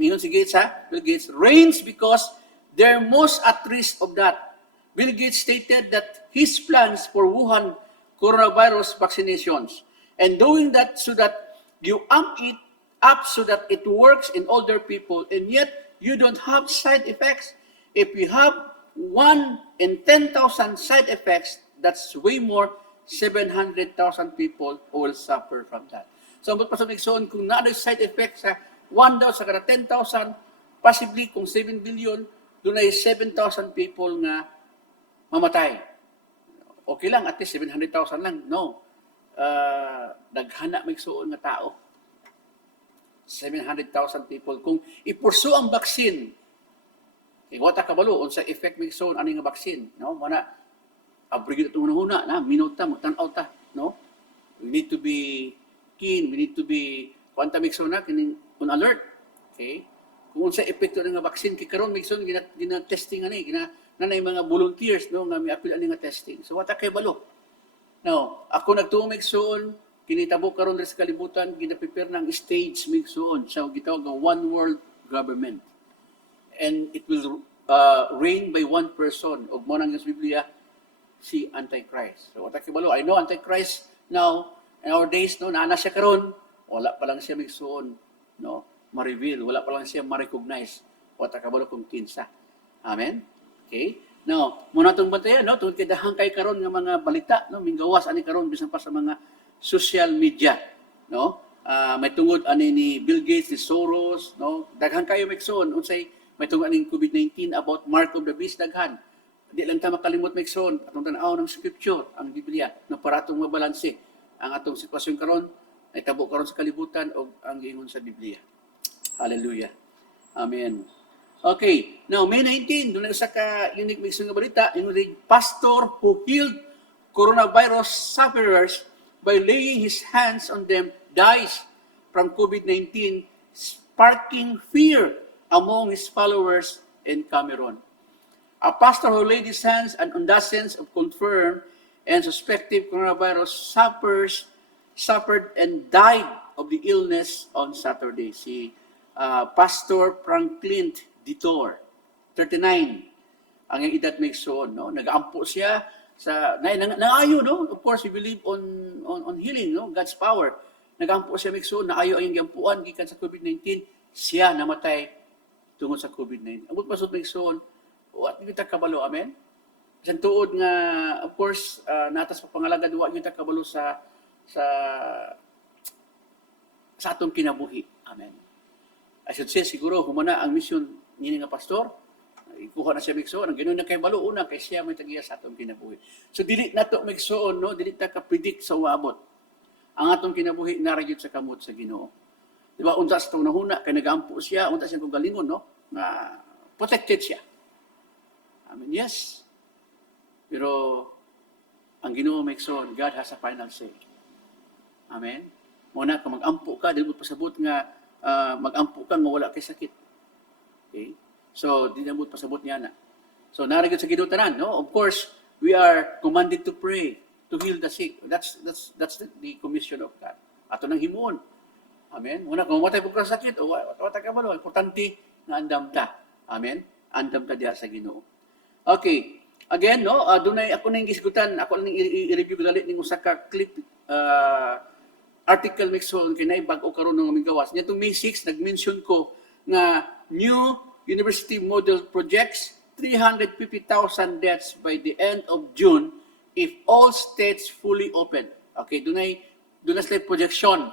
Ingon si Gates ha, Bill Gates reigns because they're most at risk of that. Bill Gates stated that his plans for Wuhan coronavirus vaccinations and doing that so that you amp it up so that it works in older people and yet you don't have side effects. If you have 1 in 10,000 side effects, that's way more 700,000 people who will suffer from that. So, ang pasabigsoon, kung na side effects sa 1 daw sa kada 10,000, possibly kung 7 billion, doon ay 7,000 people nga mamatay. Okay lang, at least 700,000 lang. No. Naghana migsuon nga tao. 700,000 people. Kung ipursu ang vaccine, wata kabalo, unsa effect migsuon ani nga vaccine. No? Mana, abrigid ito muna na, minuta, magtanaw ta. No? We need to be keen, we need to be, kuwanta migsuon na, on alert. Okay? Kung unsa epekto nga vaccine, kay karon migsuon, gina-testing ani, nanay mga volunteers, no, nga may apil ani nga testing. So, wata kay balo. Now, ako nagtuong migsuon, kinitabo karon sa kalibutan, gina-prepare ng stage migsuon sa gitawag nga one world government. And it will reign by one person. Og mo nang sa Biblia, si Antichrist. So, wata kay balo. I know Antichrist now, in our days, no, naana siya karon, wala pa lang siya migsuon, no, ma-reveal, wala pa lang siya ma-recognize. Wata kay balo kung kinsa. Amen? Okay? Now, muna itong bantayan, no? Tungkol kay dahang kay karon nga mga balita, no? Minggawas ani karon bisan pa sa mga social media, no? May tungod ani ni Bill Gates, ni Soros, no? Daghang kayo migsuon unsay may tungod aning COVID-19 about mark of the beast daghan. Di lang ta makalimot migsuon atong tan-aw ng scripture, ang Biblia, no, para atong mabalanse ang atong sitwasyon karon ay tabo karon sa kalibutan o ang giingon sa Biblia. Hallelujah. Amen. Okay, now May 19, doon na sa ka-unique mixing nga balita, yung pastor who healed coronavirus sufferers by laying his hands on them dies from COVID-19, sparking fear among his followers in Cameroon. A pastor who laid his hands on dozens of confirmed and suspected coronavirus suffered and died of the illness on Saturday. Si Pastor Franklin Ditor, 39, ang iyang edad may igsoon, no? Nag-aampo siya sa nangayo, no? Of course, we believe on healing, no? God's power. Nag-aampo siya may igsoon, naayo ang iyang giampuan gikan sa COVID-19, siya namatay tungod sa COVID-19. Amot pasod may igsoon, what kita kabalo, amen? Sa tuod nga, of course, natas pa pangalaga duwa kita kabalo sa atong kinabuhi. Amen. I should say, siguro, humana ang mission nini nga pastor, ikuha na siya migsoon, ang ganoon na kay balo, una, kay siya may tagiya sa atong kinabuhi. So, dili na to migsoon, no? Dili ta ka-predict sa uabot. Ang atong kinabuhi, narayot sa kamot sa Ginoo. Di ba, unta sa itong nahuna, kay nag-aampo siya, unta siya kung galingon, no? Na protected siya. Amen. Yes. Pero, ang Ginoo migsoon, God has a final say. Amen. Muna, kung mag-ampo ka, dili mo pasabot nga, mag-ampo ka, mawala kay sakit. Okay? So, di na mo pasabot niya na. So, narigod sa ginutanan, no? Of course, we are commanded to pray, to heal the sick. That's the commission of God. Ato nang himuon. Amen? Muna, kung matay po ka sa sakit, o watay ka malo, importante na andam ta. Amen? Andam ta diya sa Ginoo. Okay. Again, no? Dunay ako nang gisgutan, ako nang i-review dali ning usa ka clip article mixon kinay bag-o karon nga migawas. Niya May 6 nag-mention ko nga new university model projects 350,000 deaths by the end of June if all states fully open. Okay, dunay slide projection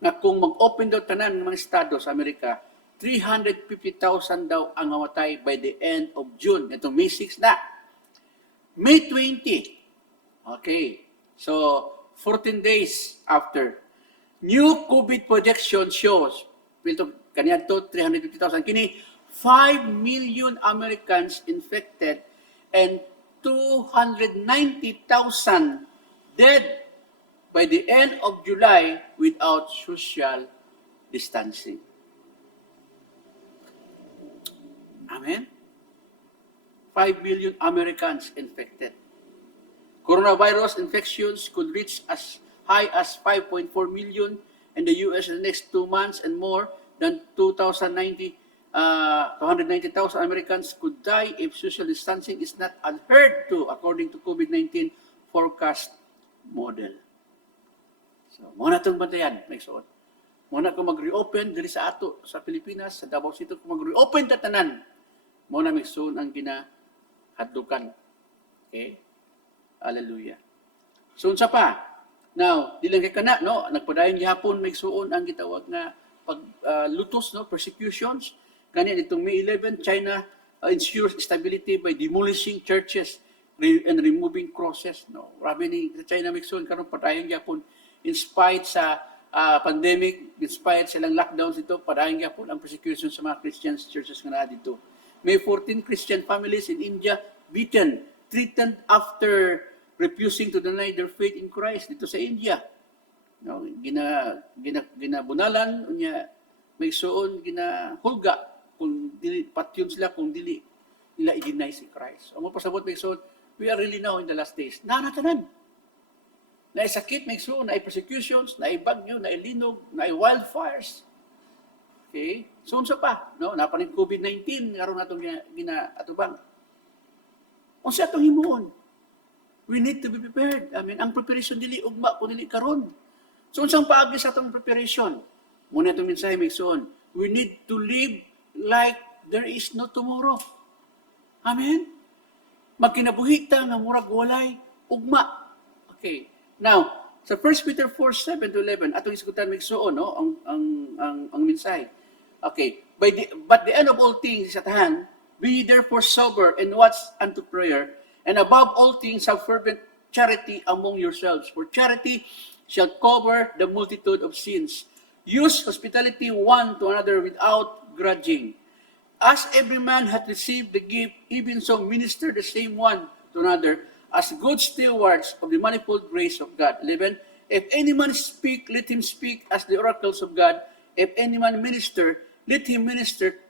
nga kung mag-open daw tanan ng mga estado sa Amerika, 350,000 daw ang mamatay by the end of June. Ito May 6 na. May 20. Okay. So 14 days after. New COVID projection shows, kaniya to 350,000, kini 5 million Americans infected and 290,000 dead by the end of July without social distancing. Amen? 5 million Americans infected. Coronavirus infections could reach as high as 5.4 million in the U.S. in the next 2 months, and more than 290,000 Americans could die if social distancing is not adhered to, according to COVID-19 forecast model. So, muna itong bantayan, next on. Muna kung mag-reopen diri sa ato, sa Pilipinas, sa Davao City, kung mag-reopen tatanan, muna may soon ang ginahadlukan. Okay? Hallelujah. So, unsa pa? Now, di lang kay kana, no? Nagpadayon gihapon may suon ang gitawag na paglutos, no? Persecutions. Kani itong May 11, China ensures stability by demolishing churches and removing crosses, no? Grabe ni China may suon karon padayon gihapon in spite sa pandemic, in spite sa ilang lockdowns ito, padayon gihapon ang persecution sa mga Christian churches nga dito. May 14 Christian families in India beaten, threatened after refusing to deny their faith in Christ dito sa India. No, ginabunalan unya may suon ginahulga kung dili patyon sila kung dili nila i-deny si Christ. Ang pasabot may suon, we are really now in the last days. Nanatanan. Na sakit may suon, na persecutions, na bagyo, na linog, na wildfires. Okay? So unsa pa, no? Napanin COVID-19 karon natong ginaatubang. Unsa atong himuon? We need to be prepared. I mean, ang preparation dili ugma kung dili karon. So unsang paagi sa atong preparation? Muna itong mensahe may suon. We need to live like there is no tomorrow. Amen? Magkinabuhita nga murag walay ugma. Okay. Now, sa 1 Peter 4:7-11, atong isgutan may suon, no? Ang mensahe. Okay. But the end of all things is at hand. Be therefore sober and watch unto prayer. And above all things, have fervent charity among yourselves. For charity shall cover the multitude of sins. Use hospitality one to another without grudging. As every man hath received the gift, even so minister the same one to another, as good stewards of the manifold grace of God. 11. If any man speak, let him speak as the oracles of God. If any man minister, let him minister.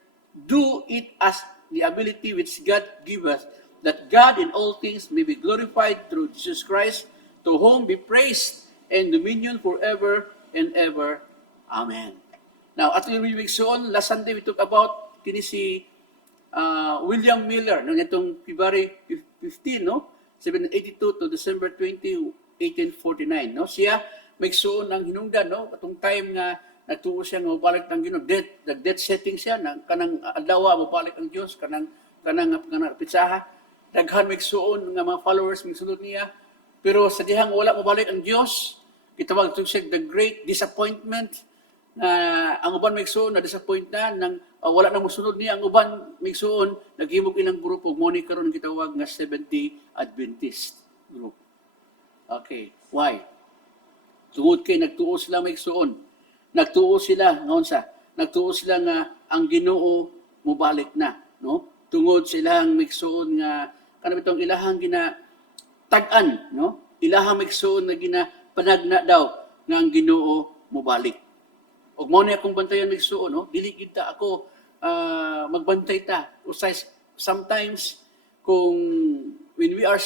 Do it as the ability which God giveth, that God in all things may be glorified through Jesus Christ, to whom be praise and dominion forever and ever. Amen. Now, at yung week soon, last Sunday we talked about kini si William Miller, no, itong February 15, no? 1782 to December 20, 1849, no? Siya magsuon ng hinungdan, no? Atong time nga nagtuo siya nga mabalik ng Ginoo, death setting siya nang kanang adlaw mabalik ang Dios, kanang pitsaha. Daghan magsuon nga mga followers migsunod niya. Pero sa dihang wala mabalik ang Dios, gitawag ito siya the great disappointment. Ang uban migsuon na disappoint na nang wala na mosunod niya, ang uban migsuon naghimog ilang grupo mo ni karon gitawag nga 70 Adventist group. Okay, why? Tungod kay nagtuo sila migsuon. Nagtuo sila nga unsa? Nagtuo sila nga ang Ginoo mobalik na, no? Tungod silang migsuon nga kanang bitong ilahang tag-an, no? Ilahang migsuon na ginapanagna daw nga ang Ginoo mobalik. Og mao ni akong bantayan migsuon, no? Dili gid ta ako magbantay ta. Usay sometimes kung when we are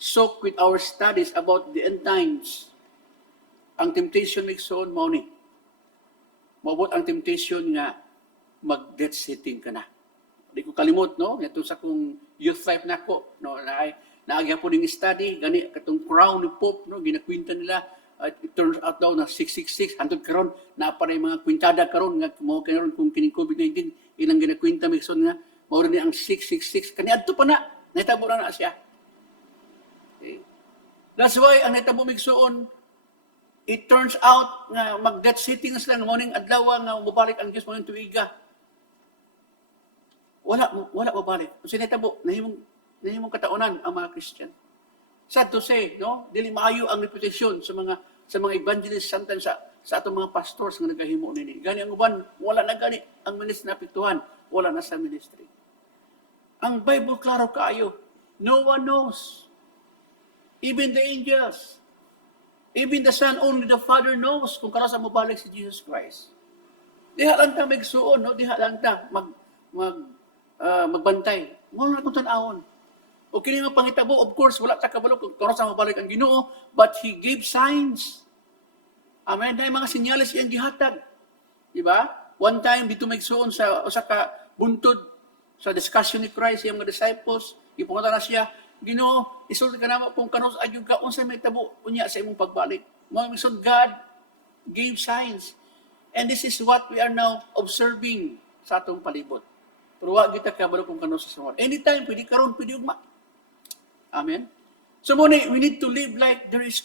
soaked with our studies about the end times, ang temptation migsuon mao ni. Mabot ang temptation nga mag-death setting ka na. Di ko kalimot, no? Ito sa kong youth life nako, no? Naagya po ning study, gani katong crown ni Pope, no? Ginakwinta nila. It turns out daw na 666, hantod karon na pa mga kwintada karon nga mo karon kung kining COVID-19 ilang ginakwinta migson nga mao ni ang 666 kaniadto pa na nahitabo na siya. Okay. That's why ang nahitabo migsuon, it turns out nga mag-death sitting sila nga morning adlaw nga mobalik ang Dios mo tuiga. Wala mabalik. Kasi nahitabo nahimong kataunan ang mga Christian. Sad to say, no? Dili maayo ang reputation sa mga evangelists sometimes sa atong mga pastors nga nagahimo nini. Gani ang uban, wala na gani ang ministry na apektuhan, wala na sa ministry. Ang Bible klaro kaayo. No one knows. Even the angels. Even the Son, only the Father knows kung kano sa mobalik si Jesus Christ. Diha lang ta magsuon, no? Diha lang ta magbantay. Wala na kung tanawon. O kini nga pangitabo, of course, wala ta kabalo kung kano sa mabalik ang Ginoo, but He gave signs. Amen. Dahil mga senyales iyang gihatag. Diba? One time, dito magsuon sa ka buntod sa discussion ni Christ, yung mga disciples, ipunta na siya, Ginoo, isulti ka naman kung kano sa adyong ka, unsa may tabo unya sa imong pagbalik. Mga misod, God gave signs. And this is what we are now observing sa atong palibot. Pero wag kita kabalo kung kano sa sumor. Anytime, pwede karon, pwede ugma. Amen. So muna, we need to live like there is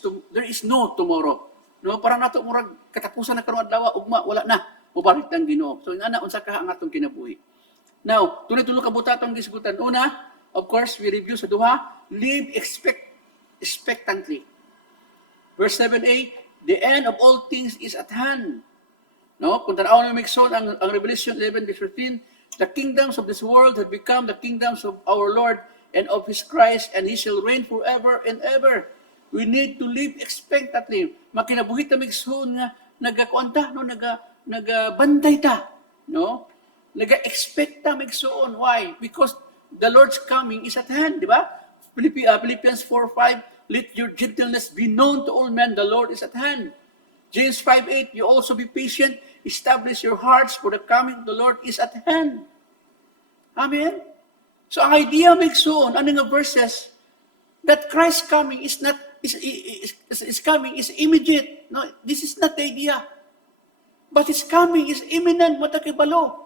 no tomorrow. No, para nato murag katapusan na karon adlaw ugma wala na. Mubalik ang Ginoo. So nga unsa ka ang atong kinabuhi. Now, tuloy-tuloy ka butatong gisgutan. Una, of course, we review sa duha, live expectantly. Verse 7a, the end of all things is at hand. No, kung tanaw na migson ang Revelation 11 verse 15, the kingdoms of this world have become the kingdoms of our Lord and of His Christ, and He shall reign forever and ever. We need to live expectantly. Makinabuhi ta migsoon nga nagakuanta, no, nagabantay ta, no? Naga-expect ta migsoon. Why? Because the Lord's coming is at hand, di ba? Philippians 4:5, let your gentleness be known to all men, the Lord is at hand. James 5:8, you also be patient, establish your hearts, for the coming of the Lord is at hand. Amen? So ang idea migsuon, ano nga verses, that Christ's coming is not, is coming is immediate. No, this is not the idea. But His coming is imminent, matakibalo.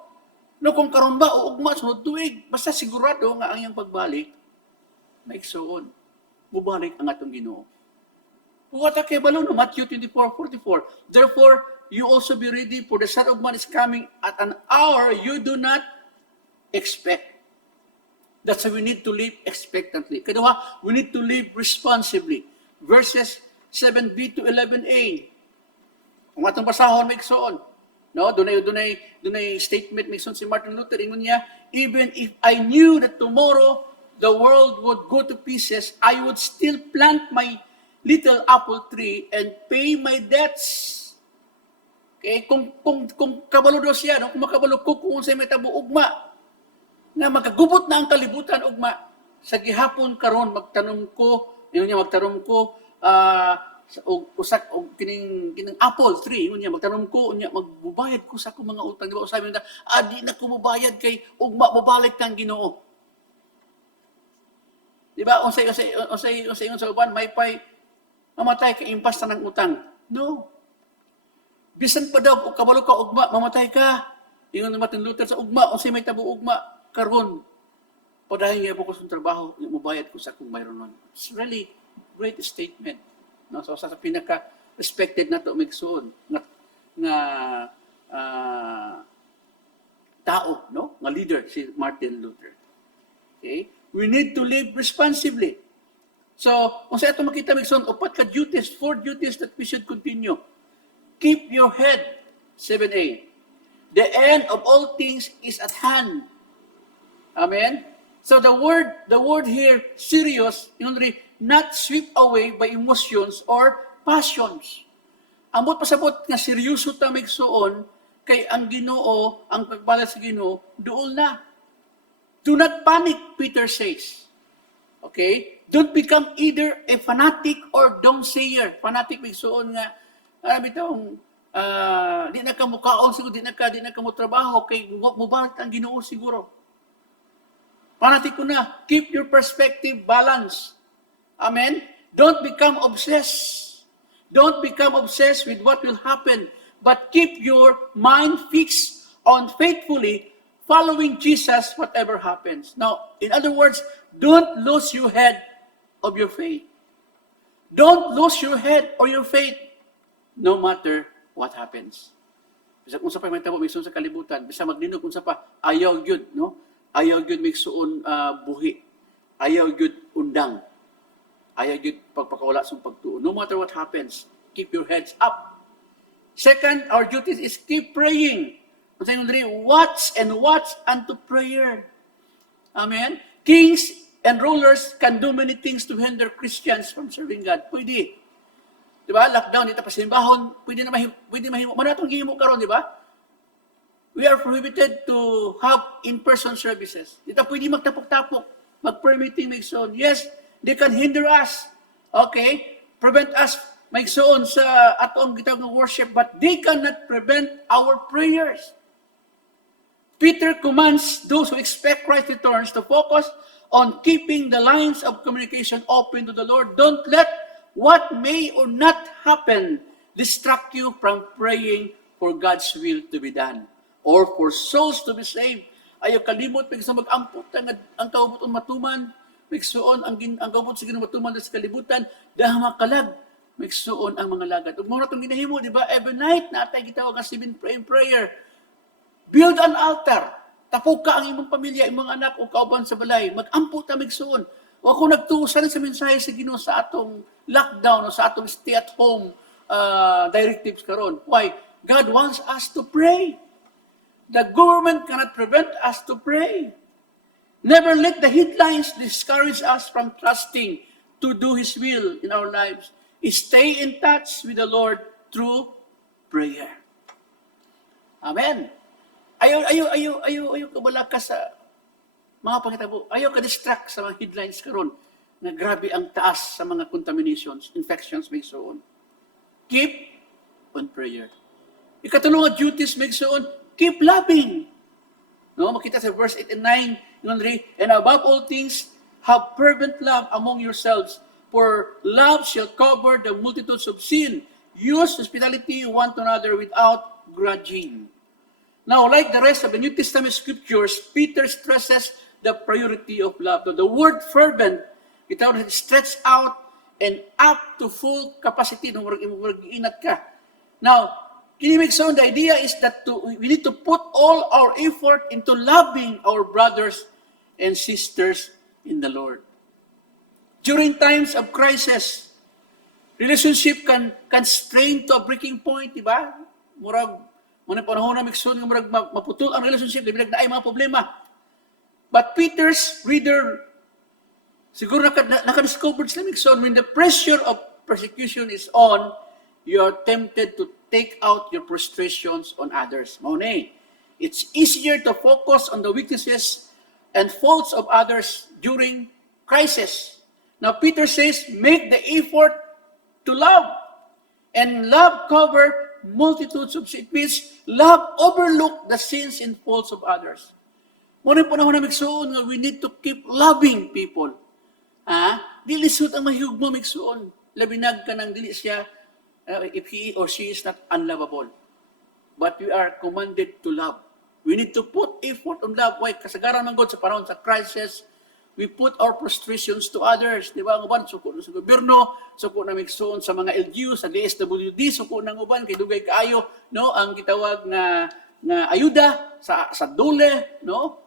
No, kung karon ba o ugma sunod tuig, basta sigurado nga ang iyang pagbalik, migsuon, mubalik ang atong Ginoo. Wata kay balo no, Matthew 24:44. Therefore, you also be ready, for the Son of Man is coming at an hour you do not expect. That's why we need to live expectantly. Kadua, we need to live responsibly. Verses 7b to 11a. Kung atong basahon migsuon, no, dunay statement migsuon si Martin Luther, ingon niya, even if I knew that tomorrow the world would go to pieces, I would still plant my little apple tree and pay my debts. Okay, kung kabalo daw siya, no, kung makabalo ko kung sa may tabo ugma, nga magkagubot na ang kalibutan ugma sa gihapon karon magtanom ko og usak og kining apple tree unya magtanom ko unya magbubayad ko sa akong mga utang, di ba? Usabi nila, di na ko mobayad kay ugma mobalik kang Ginoo. Di ba? Unsay sa uban may pay mamatay kay impas ta ng utang. No. Bisan pa daw kung kabalo ka ugma mamatay ka. Ingon ni Martin Luther sa ugma unsay may tabo ugma karon. Padayon gyud ko sa trabaho, mobayad ko sa akong mayroon. It's really great statement. No, so sa pinaka respected nato migsuon nga tao, no? Nga leader si Martin Luther. Okay? We need to live responsibly. So, kung sa ito makita migsuon, upat ka duties, 4 duties that we should continue. Keep your head, 7a. The end of all things is at hand. Amen? So the word here, serious, yun rin, not swept away by emotions or passions. Ambot pasabot nga seryoso ta migsuon kay ang Ginoo, ang pagbalat sa Ginoo, duol na. Do not panic, Peter says. Okay? Don't become either a fanatic or doomsayer. Fanatic migsuon nga bitong di na ka mukaon siguro, di na ka mo trabaho kay mubalat ang Ginoo siguro. Fanatic ko na. Keep your perspective balanced. Amen? Don't become obsessed. Don't become obsessed with what will happen, but keep your mind fixed on faithfully following Jesus whatever happens. Now, in other words, don't lose your head of your faith. Don't lose your head or your faith no matter what happens. Bisa kung sa pa may tabo, may sa kalibutan, bisa magdinog kung sa pa, ayaw yun, no? Ayaw yun migsuon buhi. Ayaw yun undang. Ayaw yun pagpakawala sa pagtuon. No matter what happens, keep your heads up. Second, our duty is keep praying. Watch and watch unto prayer. Amen? Kings and rulers can do many things to hinder Christians from serving God. Pwede. Diba? Lockdown, dito pa simbahon, pwede mahimo. Manatong gihimo karon, di ba? We are prohibited to have in-person services. Dito pwede magtapok-tapok, mag-prayer meeting, magsoon. Yes, they can hinder us. Okay? Prevent us, magsoon sa atong gitawag ng worship, but they cannot prevent our prayers. Peter commands those who expect Christ's returns to focus on keeping the lines of communication open to the Lord. Don't let what may or not happen distract you from praying for God's will to be done or for souls to be saved. Ayaw kalimot, sa mag-ampot ang kaubuton matuman, migsuon ang kaubot sa ginumatuman sa kalibutan, dahil makalag, migsuon ang mga lagad. Ug mo na itong ginahimo, di ba? Every night, natay gitawag ang 7 prayer. Build an altar. Tapog ka ang imong pamilya, imong anak o kauban sa balay. Mag-ampo ta migsuon. O ako nagtuusan sa mensahe sa Ginoo sa atong lockdown o sa atong stay-at-home directives karon. Why? God wants us to pray. The government cannot prevent us to pray. Never let the headlines discourage us from trusting to do His will in our lives. Stay in touch with the Lord through prayer. Amen. Ayaw kabala ka sa mga pangitabo. Ayaw ka distract sa mga headlines karon na grabe ang taas sa mga contaminations, infections, may so on. Keep on prayer. Ikatulong at duties, may so on, keep loving. No, makita sa verse 8 and 9, and above all things, have fervent love among yourselves, for love shall cover the multitudes of sin. Use hospitality one to another without grudging. Now, like the rest of the New Testament scriptures, Peter stresses the priority of love. So the word fervent, it stretched out and up to full capacity. Inat ka. Now, the idea is that we need to put all our effort into loving our brothers and sisters in the Lord. During times of crisis, relationship can strain to a breaking point, di ba? Murag panahon na migsoon nga murag maputol ang relationship, bilag na ay mga problema. But Peter's reader siguro naka-discovered sila migsoon, when the pressure of persecution is on, you are tempted to take out your frustrations on others. It's easier to focus on the weaknesses and faults of others during crisis. Now, Peter says, make the effort to love. And love cover multitudes of sins. It means love overlook the sins and faults of others. Muna po na migsuon nga we need to keep loving people. Dili suot ang mahigugmo migsuon. Labinag ka nang dili siya if he or she is not unlovable. But we are commanded to love. We need to put effort on love. Why? Kasagaran man God sa panahon sa crisis, we put our frustrations to others. Di ba? Ang uban, suko na sa gobyerno, suko na migsuon sa mga LGU, sa DSWD, suko ng uban, kay dugay kaayo, no? Ang gitawag na ayuda sa dole, no?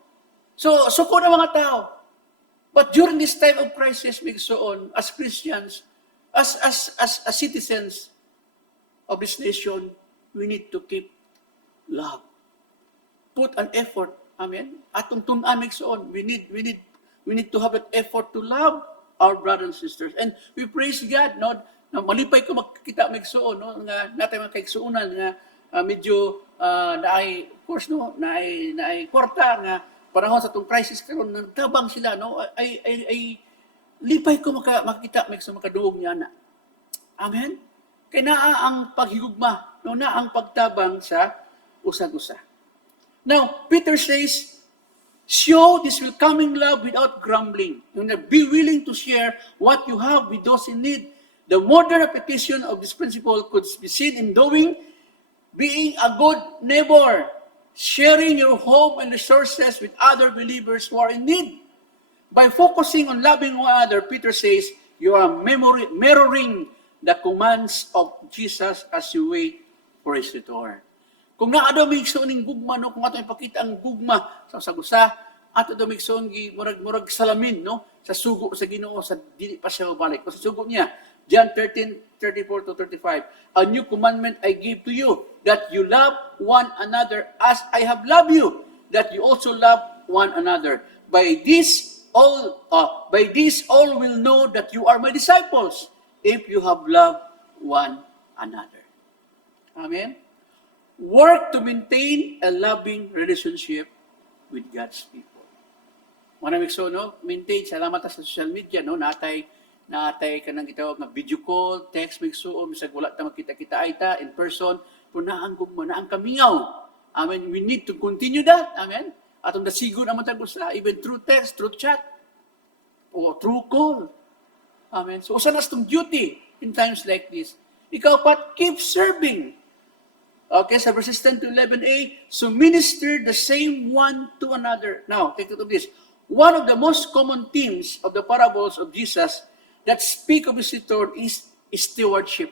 So, suko na mga tao. But during this time of crisis, migsuon, as Christians, as citizens of this nation, we need to keep love. Put an effort. Amen. Atong tun-an migsuon. We need to have an effort to love our brothers and sisters. And we praise God, no? Na malipay ko makita migsuon, no? Nga natay mga kaigsuonan nga medyo naay of course no, naay kwarta nga panahon sa tong crisis karon nagtabang sila, no? Ay lipay ko makita migsuon makadungog niya na. Amen. Kay naa ang paghigugma, no? Na ang pagtabang sa usag-usa. Now, Peter says, show this welcoming love without grumbling. Be willing to share what you have with those in need. The modern repetition of this principle could be seen in being a good neighbor, sharing your home and resources with other believers who are in need. By focusing on loving one another, Peter says, you are mirroring the commands of Jesus as you wait for His return. Kung naa daw migsuon ning gugma, no, kung ato ipakita ang gugma sa usa, ato daw migsuon gi murag salamin, no, sa sugo sa Ginoo sa dili pa siya balik. Sa sugo niya, John 13:34 to 35. A new commandment I give to you, that you love one another as I have loved you, that you also love one another. By this all will know that you are my disciples, if you have loved one another. Amen. Work to maintain a loving relationship with God's people. Maraming so, no? Maintain, salamat sa social media, no? Natay ka nang gitawag na video call, text, migsuon, misag wala ta makita-kita ay ta, in person, pero naang gugma, naang kamingaw. Amen. We need to continue that. Amen. Atong dasigo naman tagusa, even through text, through chat, o through call. Amen. So, usa na itong duty in times like this. Ikaw pat, keep serving. Okay, sa verses 10 to 11a, so minister the same one to another. Now, take note of this. One of the most common themes of the parables of Jesus that speak of His return is stewardship.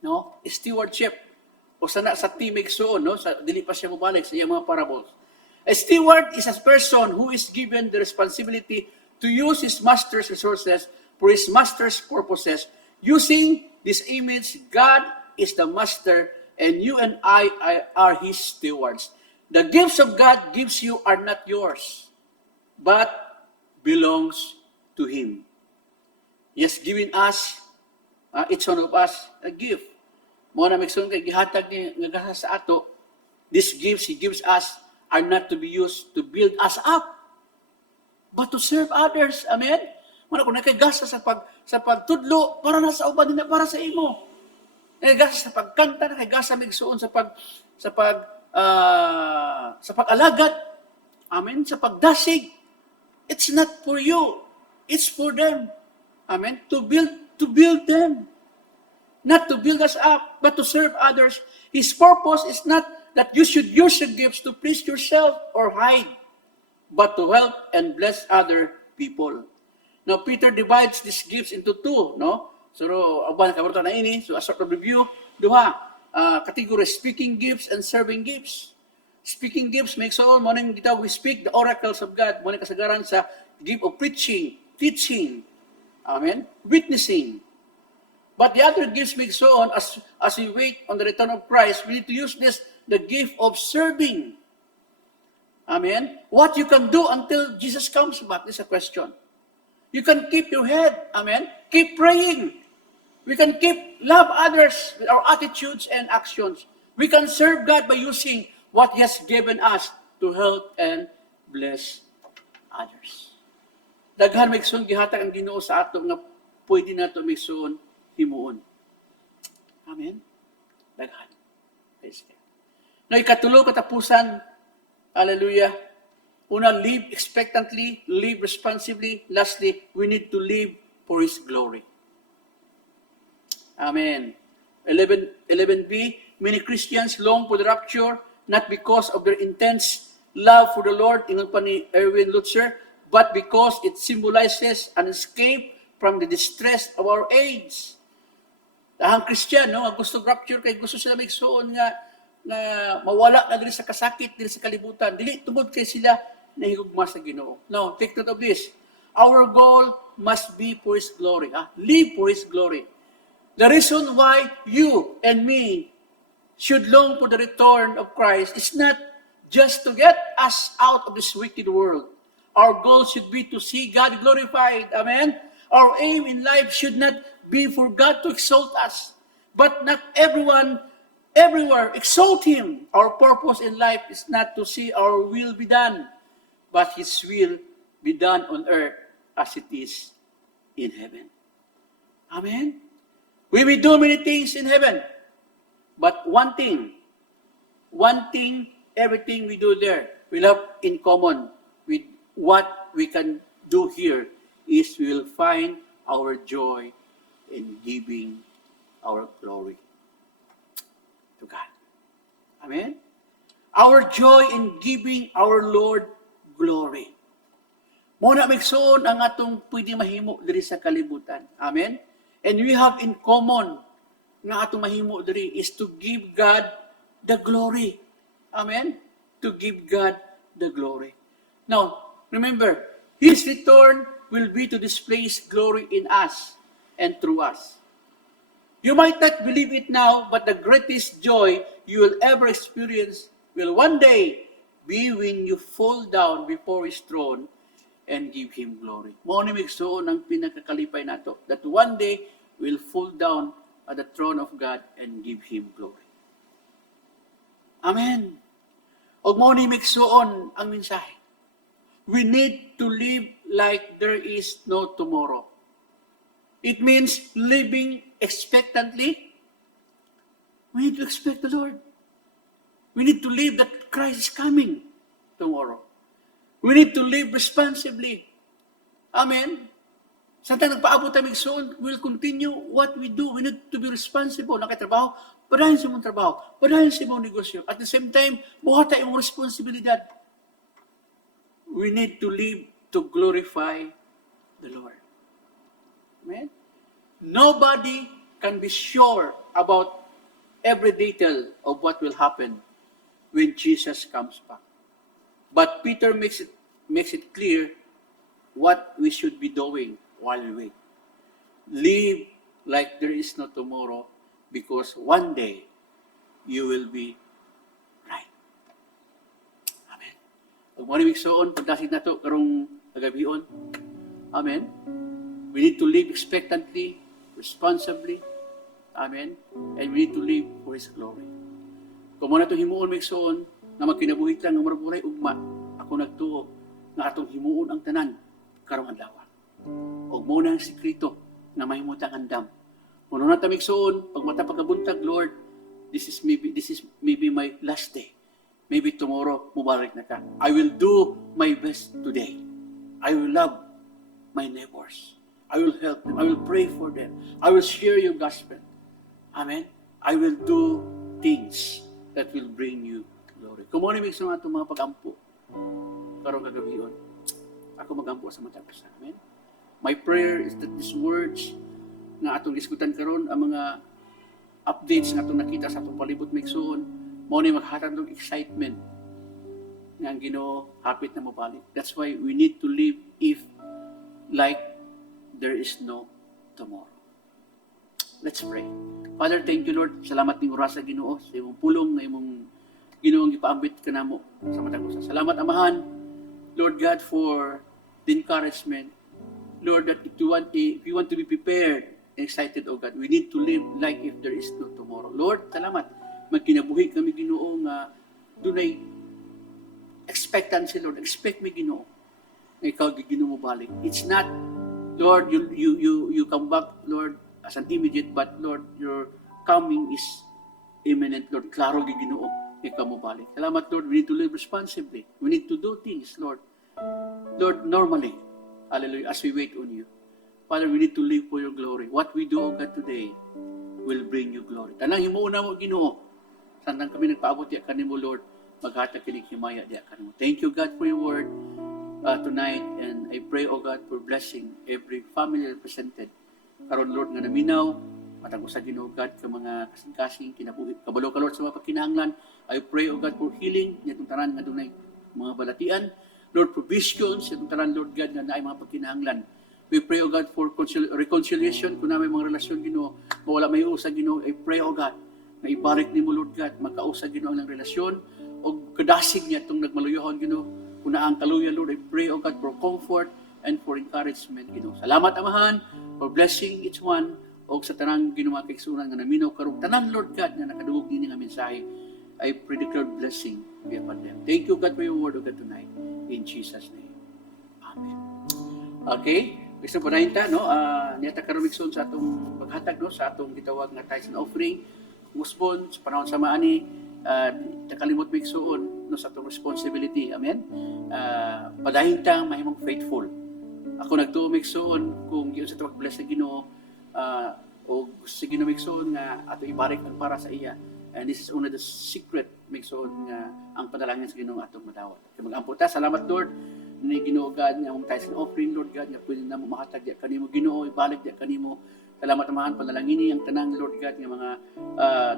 No? Stewardship. O sana sa team igsuon, no? Sa dili pa siya mabalik sa iyang mga parables. A steward is a person who is given the responsibility to use his master's resources for his master's purposes. Using this image, God is the master and you and I are His stewards. The gifts of God gives you are not yours, but belongs to Him. He has given us, each one of us, a gift. Mo na migsuon kay gihatag ni nga sa ato, these gifts He gives us are not to be used to build us up, but to serve others. Amen? Muna kung nakagasa sa pagtudlo, para na sa uban, hindi para sa imo. Nakagasa sa pagkanta, nakagasa migsuon sa pag-alagad. Amen? Sa pagdasig. It's not for you. It's for them. Amen? To build them. Not to build us up, but to serve others. His purpose is not that you should use your gifts to please yourself or hide, but to help and bless other people. Now, Peter divides these gifts into two, no? So, aban kabarto na ini, so a sort of review, duha, category, speaking gifts and serving gifts. Speaking gifts, makes all, morning kita, we speak the oracles of God, morning kasagaran sa gift of preaching, teaching, amen, witnessing. But the other gifts make so on, as we wait on the return of Christ, we need to use the gift of serving. Amen. What you can do until Jesus comes back is a question. You can keep your head, amen. Keep praying. We can love others with our attitudes and actions. We can serve God by using what He has given us to help and bless others. Daghan may igsoon gihatag ang Ginoo sa ato nga pwede nato may igsoon himuon. Amen. Daghan. Praise God. Now, ikatulo katapusan, hallelujah. Una, live expectantly, live responsibly. Lastly, we need to live for His glory. Amen. 11b, many Christians long for the rapture, not because of their intense love for the Lord, ingon pa ni Erwin Lutzer, but because it symbolizes an escape from the distress of our age. Dahang Christian, no, ang gusto rapture, kay gusto sila magsuon nga mawala na dili sa kasakit, dili sa kalibutan. Dili tungod kay sila nahigugma sa Ginoo. Now, take note of this. Our goal must be for His glory. Live for His glory. The reason why you and me should long for the return of Christ is not just to get us out of this wicked world. Our goal should be to see God glorified. Amen? Our aim in life should not be for God to exalt us. But not everyone, everywhere, exalt Him. Our purpose in life is not to see our will be done, but His will be done on earth as it is in heaven. Amen? We will do many things in heaven, but one thing, everything we do there, we'll have in common with what we can do here is we will find our joy in giving our glory to God. Amen? Our joy in giving our Lord glory. Muna magsuon ang atong pwede mahimo diri sa kalibutan. Amen? And we have in common nga atong mahimo diri is to give God the glory. Amen? To give God the glory. Now, remember, His return will be to display His glory in us and through us. You might not believe it now, but the greatest joy you will ever experience will one day be when you fall down before His throne and give Him glory. Mao ni migsuon ang pinakakalipay nato, that one day we'll fall down at the throne of God and give Him glory. Amen. Og mao ni migsuon ang mensahe. We need to live like there is no tomorrow. It means living expectantly. We need to expect the Lord. We need to live that Christ is coming tomorrow. We need to live responsibly. Amen. Sa tayo nagpaabot tayo magsuon, we'll continue what we do. We need to be responsible. Nakatrabaho, padahin sa mong trabaho, padahin sa mong negosyo. At the same time, buhat tayo mong responsibilidad. We need to live to glorify the Lord. Amen? Nobody can be sure about every detail of what will happen when Jesus comes back. But Peter makes it clear what we should be doing while we wait. Live like there is no tomorrow, because one day you will be right. Amen. Pag marimig soon, pagdasin na ito, karong agabion. Amen. We need to live expectantly, responsibly. Amen. And we need to live for His glory. Kung mo na ito himuon may soon, na magkinabuhit lang ng marburay ugma, ako nagtuo na atong himuon ang tanan karong adlaw. Og mo na ang sikrito na mahimutang andam. Kuno na tamig soon, pag mata pagkabuntag, Lord, this is maybe my last day. Maybe tomorrow mubalik na ka. I will do my best today. I will love my neighbors. I will help them. I will pray for them. I will share your gospel. Amen. I will do things that will bring you glory. Kung mo na may mga itong mga pag-ampo, karong kagabion, ako mag-ampo sa matapos. Amen. My prayer is that these words na atong diskutan karon, ang mga updates na atong nakita sa atong palibot migsoon, mo na maghatag ng excitement nga ang Ginoo hapit na mabalik. That's why we need to live like there is no tomorrow. Let's pray. Father, thank you, Lord. Salamat ning oras sa Ginoo sa imong pulong na imong Ginoong ipaambit kanamo sa matag usa. Salamat, Amahan, Lord God, for the encouragement. Lord, that if you want to be prepared and excited, oh God, we need to live like if there is no tomorrow. Lord, salamat. Magkinabuhi kami, Ginoo, nga dunay expectancy, Lord. Expect me, Ginoo, ikaw Ginoo mo balik. It's not, Lord, you come back, Lord, as an immediate, but Lord, your coming is imminent, Lord. Klaro Ginoo, ikaw mo balik. Salamat, Lord. We need to live responsibly. We need to do things, Lord. Lord, normally, hallelujah, as we wait on you. Father, we need to live for your glory. What we do, O God, today will bring you glory. Tanang himuuna mo, Ginoo. Sandang kami nagpaabot diya kanimo, Lord, maghatag kining himaya diya kanimo. Thank you, God, for your word tonight, and I pray, O God, for blessing every family represented. Karon, Lord, nga naminaw, matag usa Ginoo, God, ka mga kasing-kasing kinabuhi. Kabalo ka, Lord, sa mga pagkinahanglan. I pray, O God, for healing nitong tanan nga dunay mga balatian. Lord, provisions nitong tanan, Lord God, nga naay mga pagkinahanglan. We pray, O God, for reconciliation kung na may mga relasyon, Ginoo, mawala may usa, Ginoo. I pray, O God, na ibalik ni mo, Lord God, magkausa, Ginoo, ang relasyon, o kadasig niya itong nagmaluyohon, Ginoo. Kung na ang kaluya, Lord, I pray, O God, for comfort and for encouragement, Ginoo. Salamat, Amahan, for blessing each one, o sa tanang Ginoo mga kaigsunan nga naminaw karong tanan, Lord God, nga nakadungog din nga mensahe. I pray declare blessing be upon them. Thank you, God, for your word, O God, tonight. In Jesus' name. Amen. Okay? Gusto po na hinta, no? Niyata karumikson sa atong paghatag, no? Sa atong gitawag nga tithes and offering. Muspon, sa panahon sa maani, takalimot miksoon, no? Sa atong responsibility. Amen? Padahintang mahimong faithful. Ako nagtuo miksoon kung yun sa tawag bless na Ginoo, o sa Ginoo miksoon nga ato ibarik ang para sa iya. And this is one of the secret miksoon nga ang padalangin sa Ginoo atong madawat. Kaya mag-ampo ta, salamat Lord ni Ginoo God nga among tithes and offering, Lord God, nga pwede na mo makatag diya kanimo Ginoo, ibalik diya kanimo. Salamat amahan, panalangini ang tanang Lord God nga mga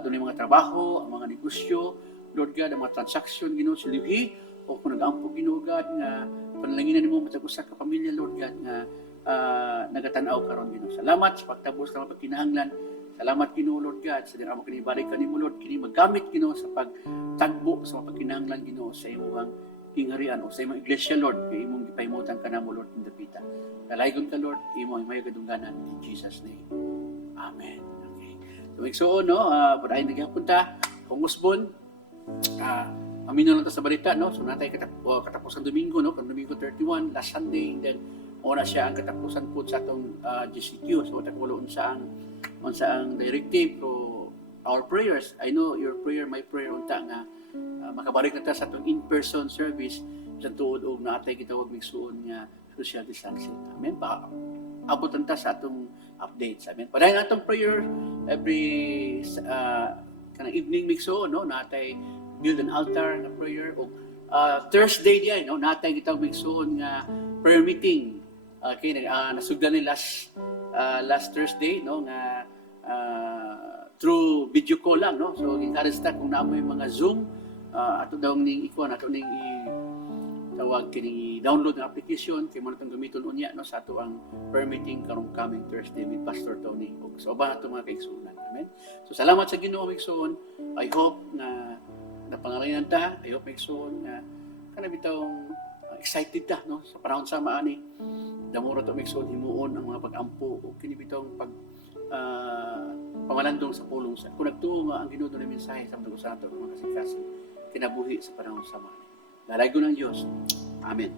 dunay mga trabaho, ang mga negosyo, Lord God, ang mga transaction Ginoo silibhi, o kung nag-ampo Ginoo God nga panalangin nimo matag usa ka pamilya, Lord God, nga nagatanaw karon Ginoo. Salamat sa pagtabos sa mga pagkinahanglan. Salamat Ginoo, Lord God, sa dinamo kini balik kanimo, Lord, kini magamit Ginoo sa pagtagbo sa mga pagkinahanglan Ginoo sa imong ingarian o sa imong iglesia, Lord, kay imong gipahimutan kanamo, Lord, in the pita. Kalaygon ka, Lord, imong may kadungganan in Jesus name. Amen. Okay. So, no, padayon nagyapon ta, kung usbon, amino lang ta sa balita, no? So natay katapusan Domingo, no? Kung Domingo 31, last Sunday, and then una siya ang katapusan po sa atong GCQ. So takulo unsa ang directive ko our prayers. I know your prayer, my prayer unta nga makabalik na ta sa atong in-person service sa tuod og natay gitawag migsuon nga social distancing. Amen. Abutan ta sa atong updates. Amen. Padayon atong prayer every kanang evening migsuon, no? Natay build an altar na prayer o Thursday diay, no? Natay gitawag migsuon nga prayer meeting. Okay, nasugdan ni last Thursday, no, nga through video call lang, no. So encourage ta kung naamoy mga Zoom, ato daw ning ikuan, ato ning tawag kini download ng application kay mo natong gamiton unya, no, sa ato ang prayer meeting karong coming Thursday with Pastor Tony ug sa uban ato mga kaigsunan. Amen. So salamat sa Ginoo migsuon. I hope na napangalayan ta. I hope migsuon nga kana bitawng excited ta, no, sa panahon sa maani. Damuro to migsuon himuon ang mga pag-ampo o kini bitawng pamalandong sa pulong sa. Kung nagtuo nga ang Ginoo na mensahe sa mga usato mga kasing-kasing kinabuhi sa panahon sa maani. Dalaygon ng Diyos. Amen.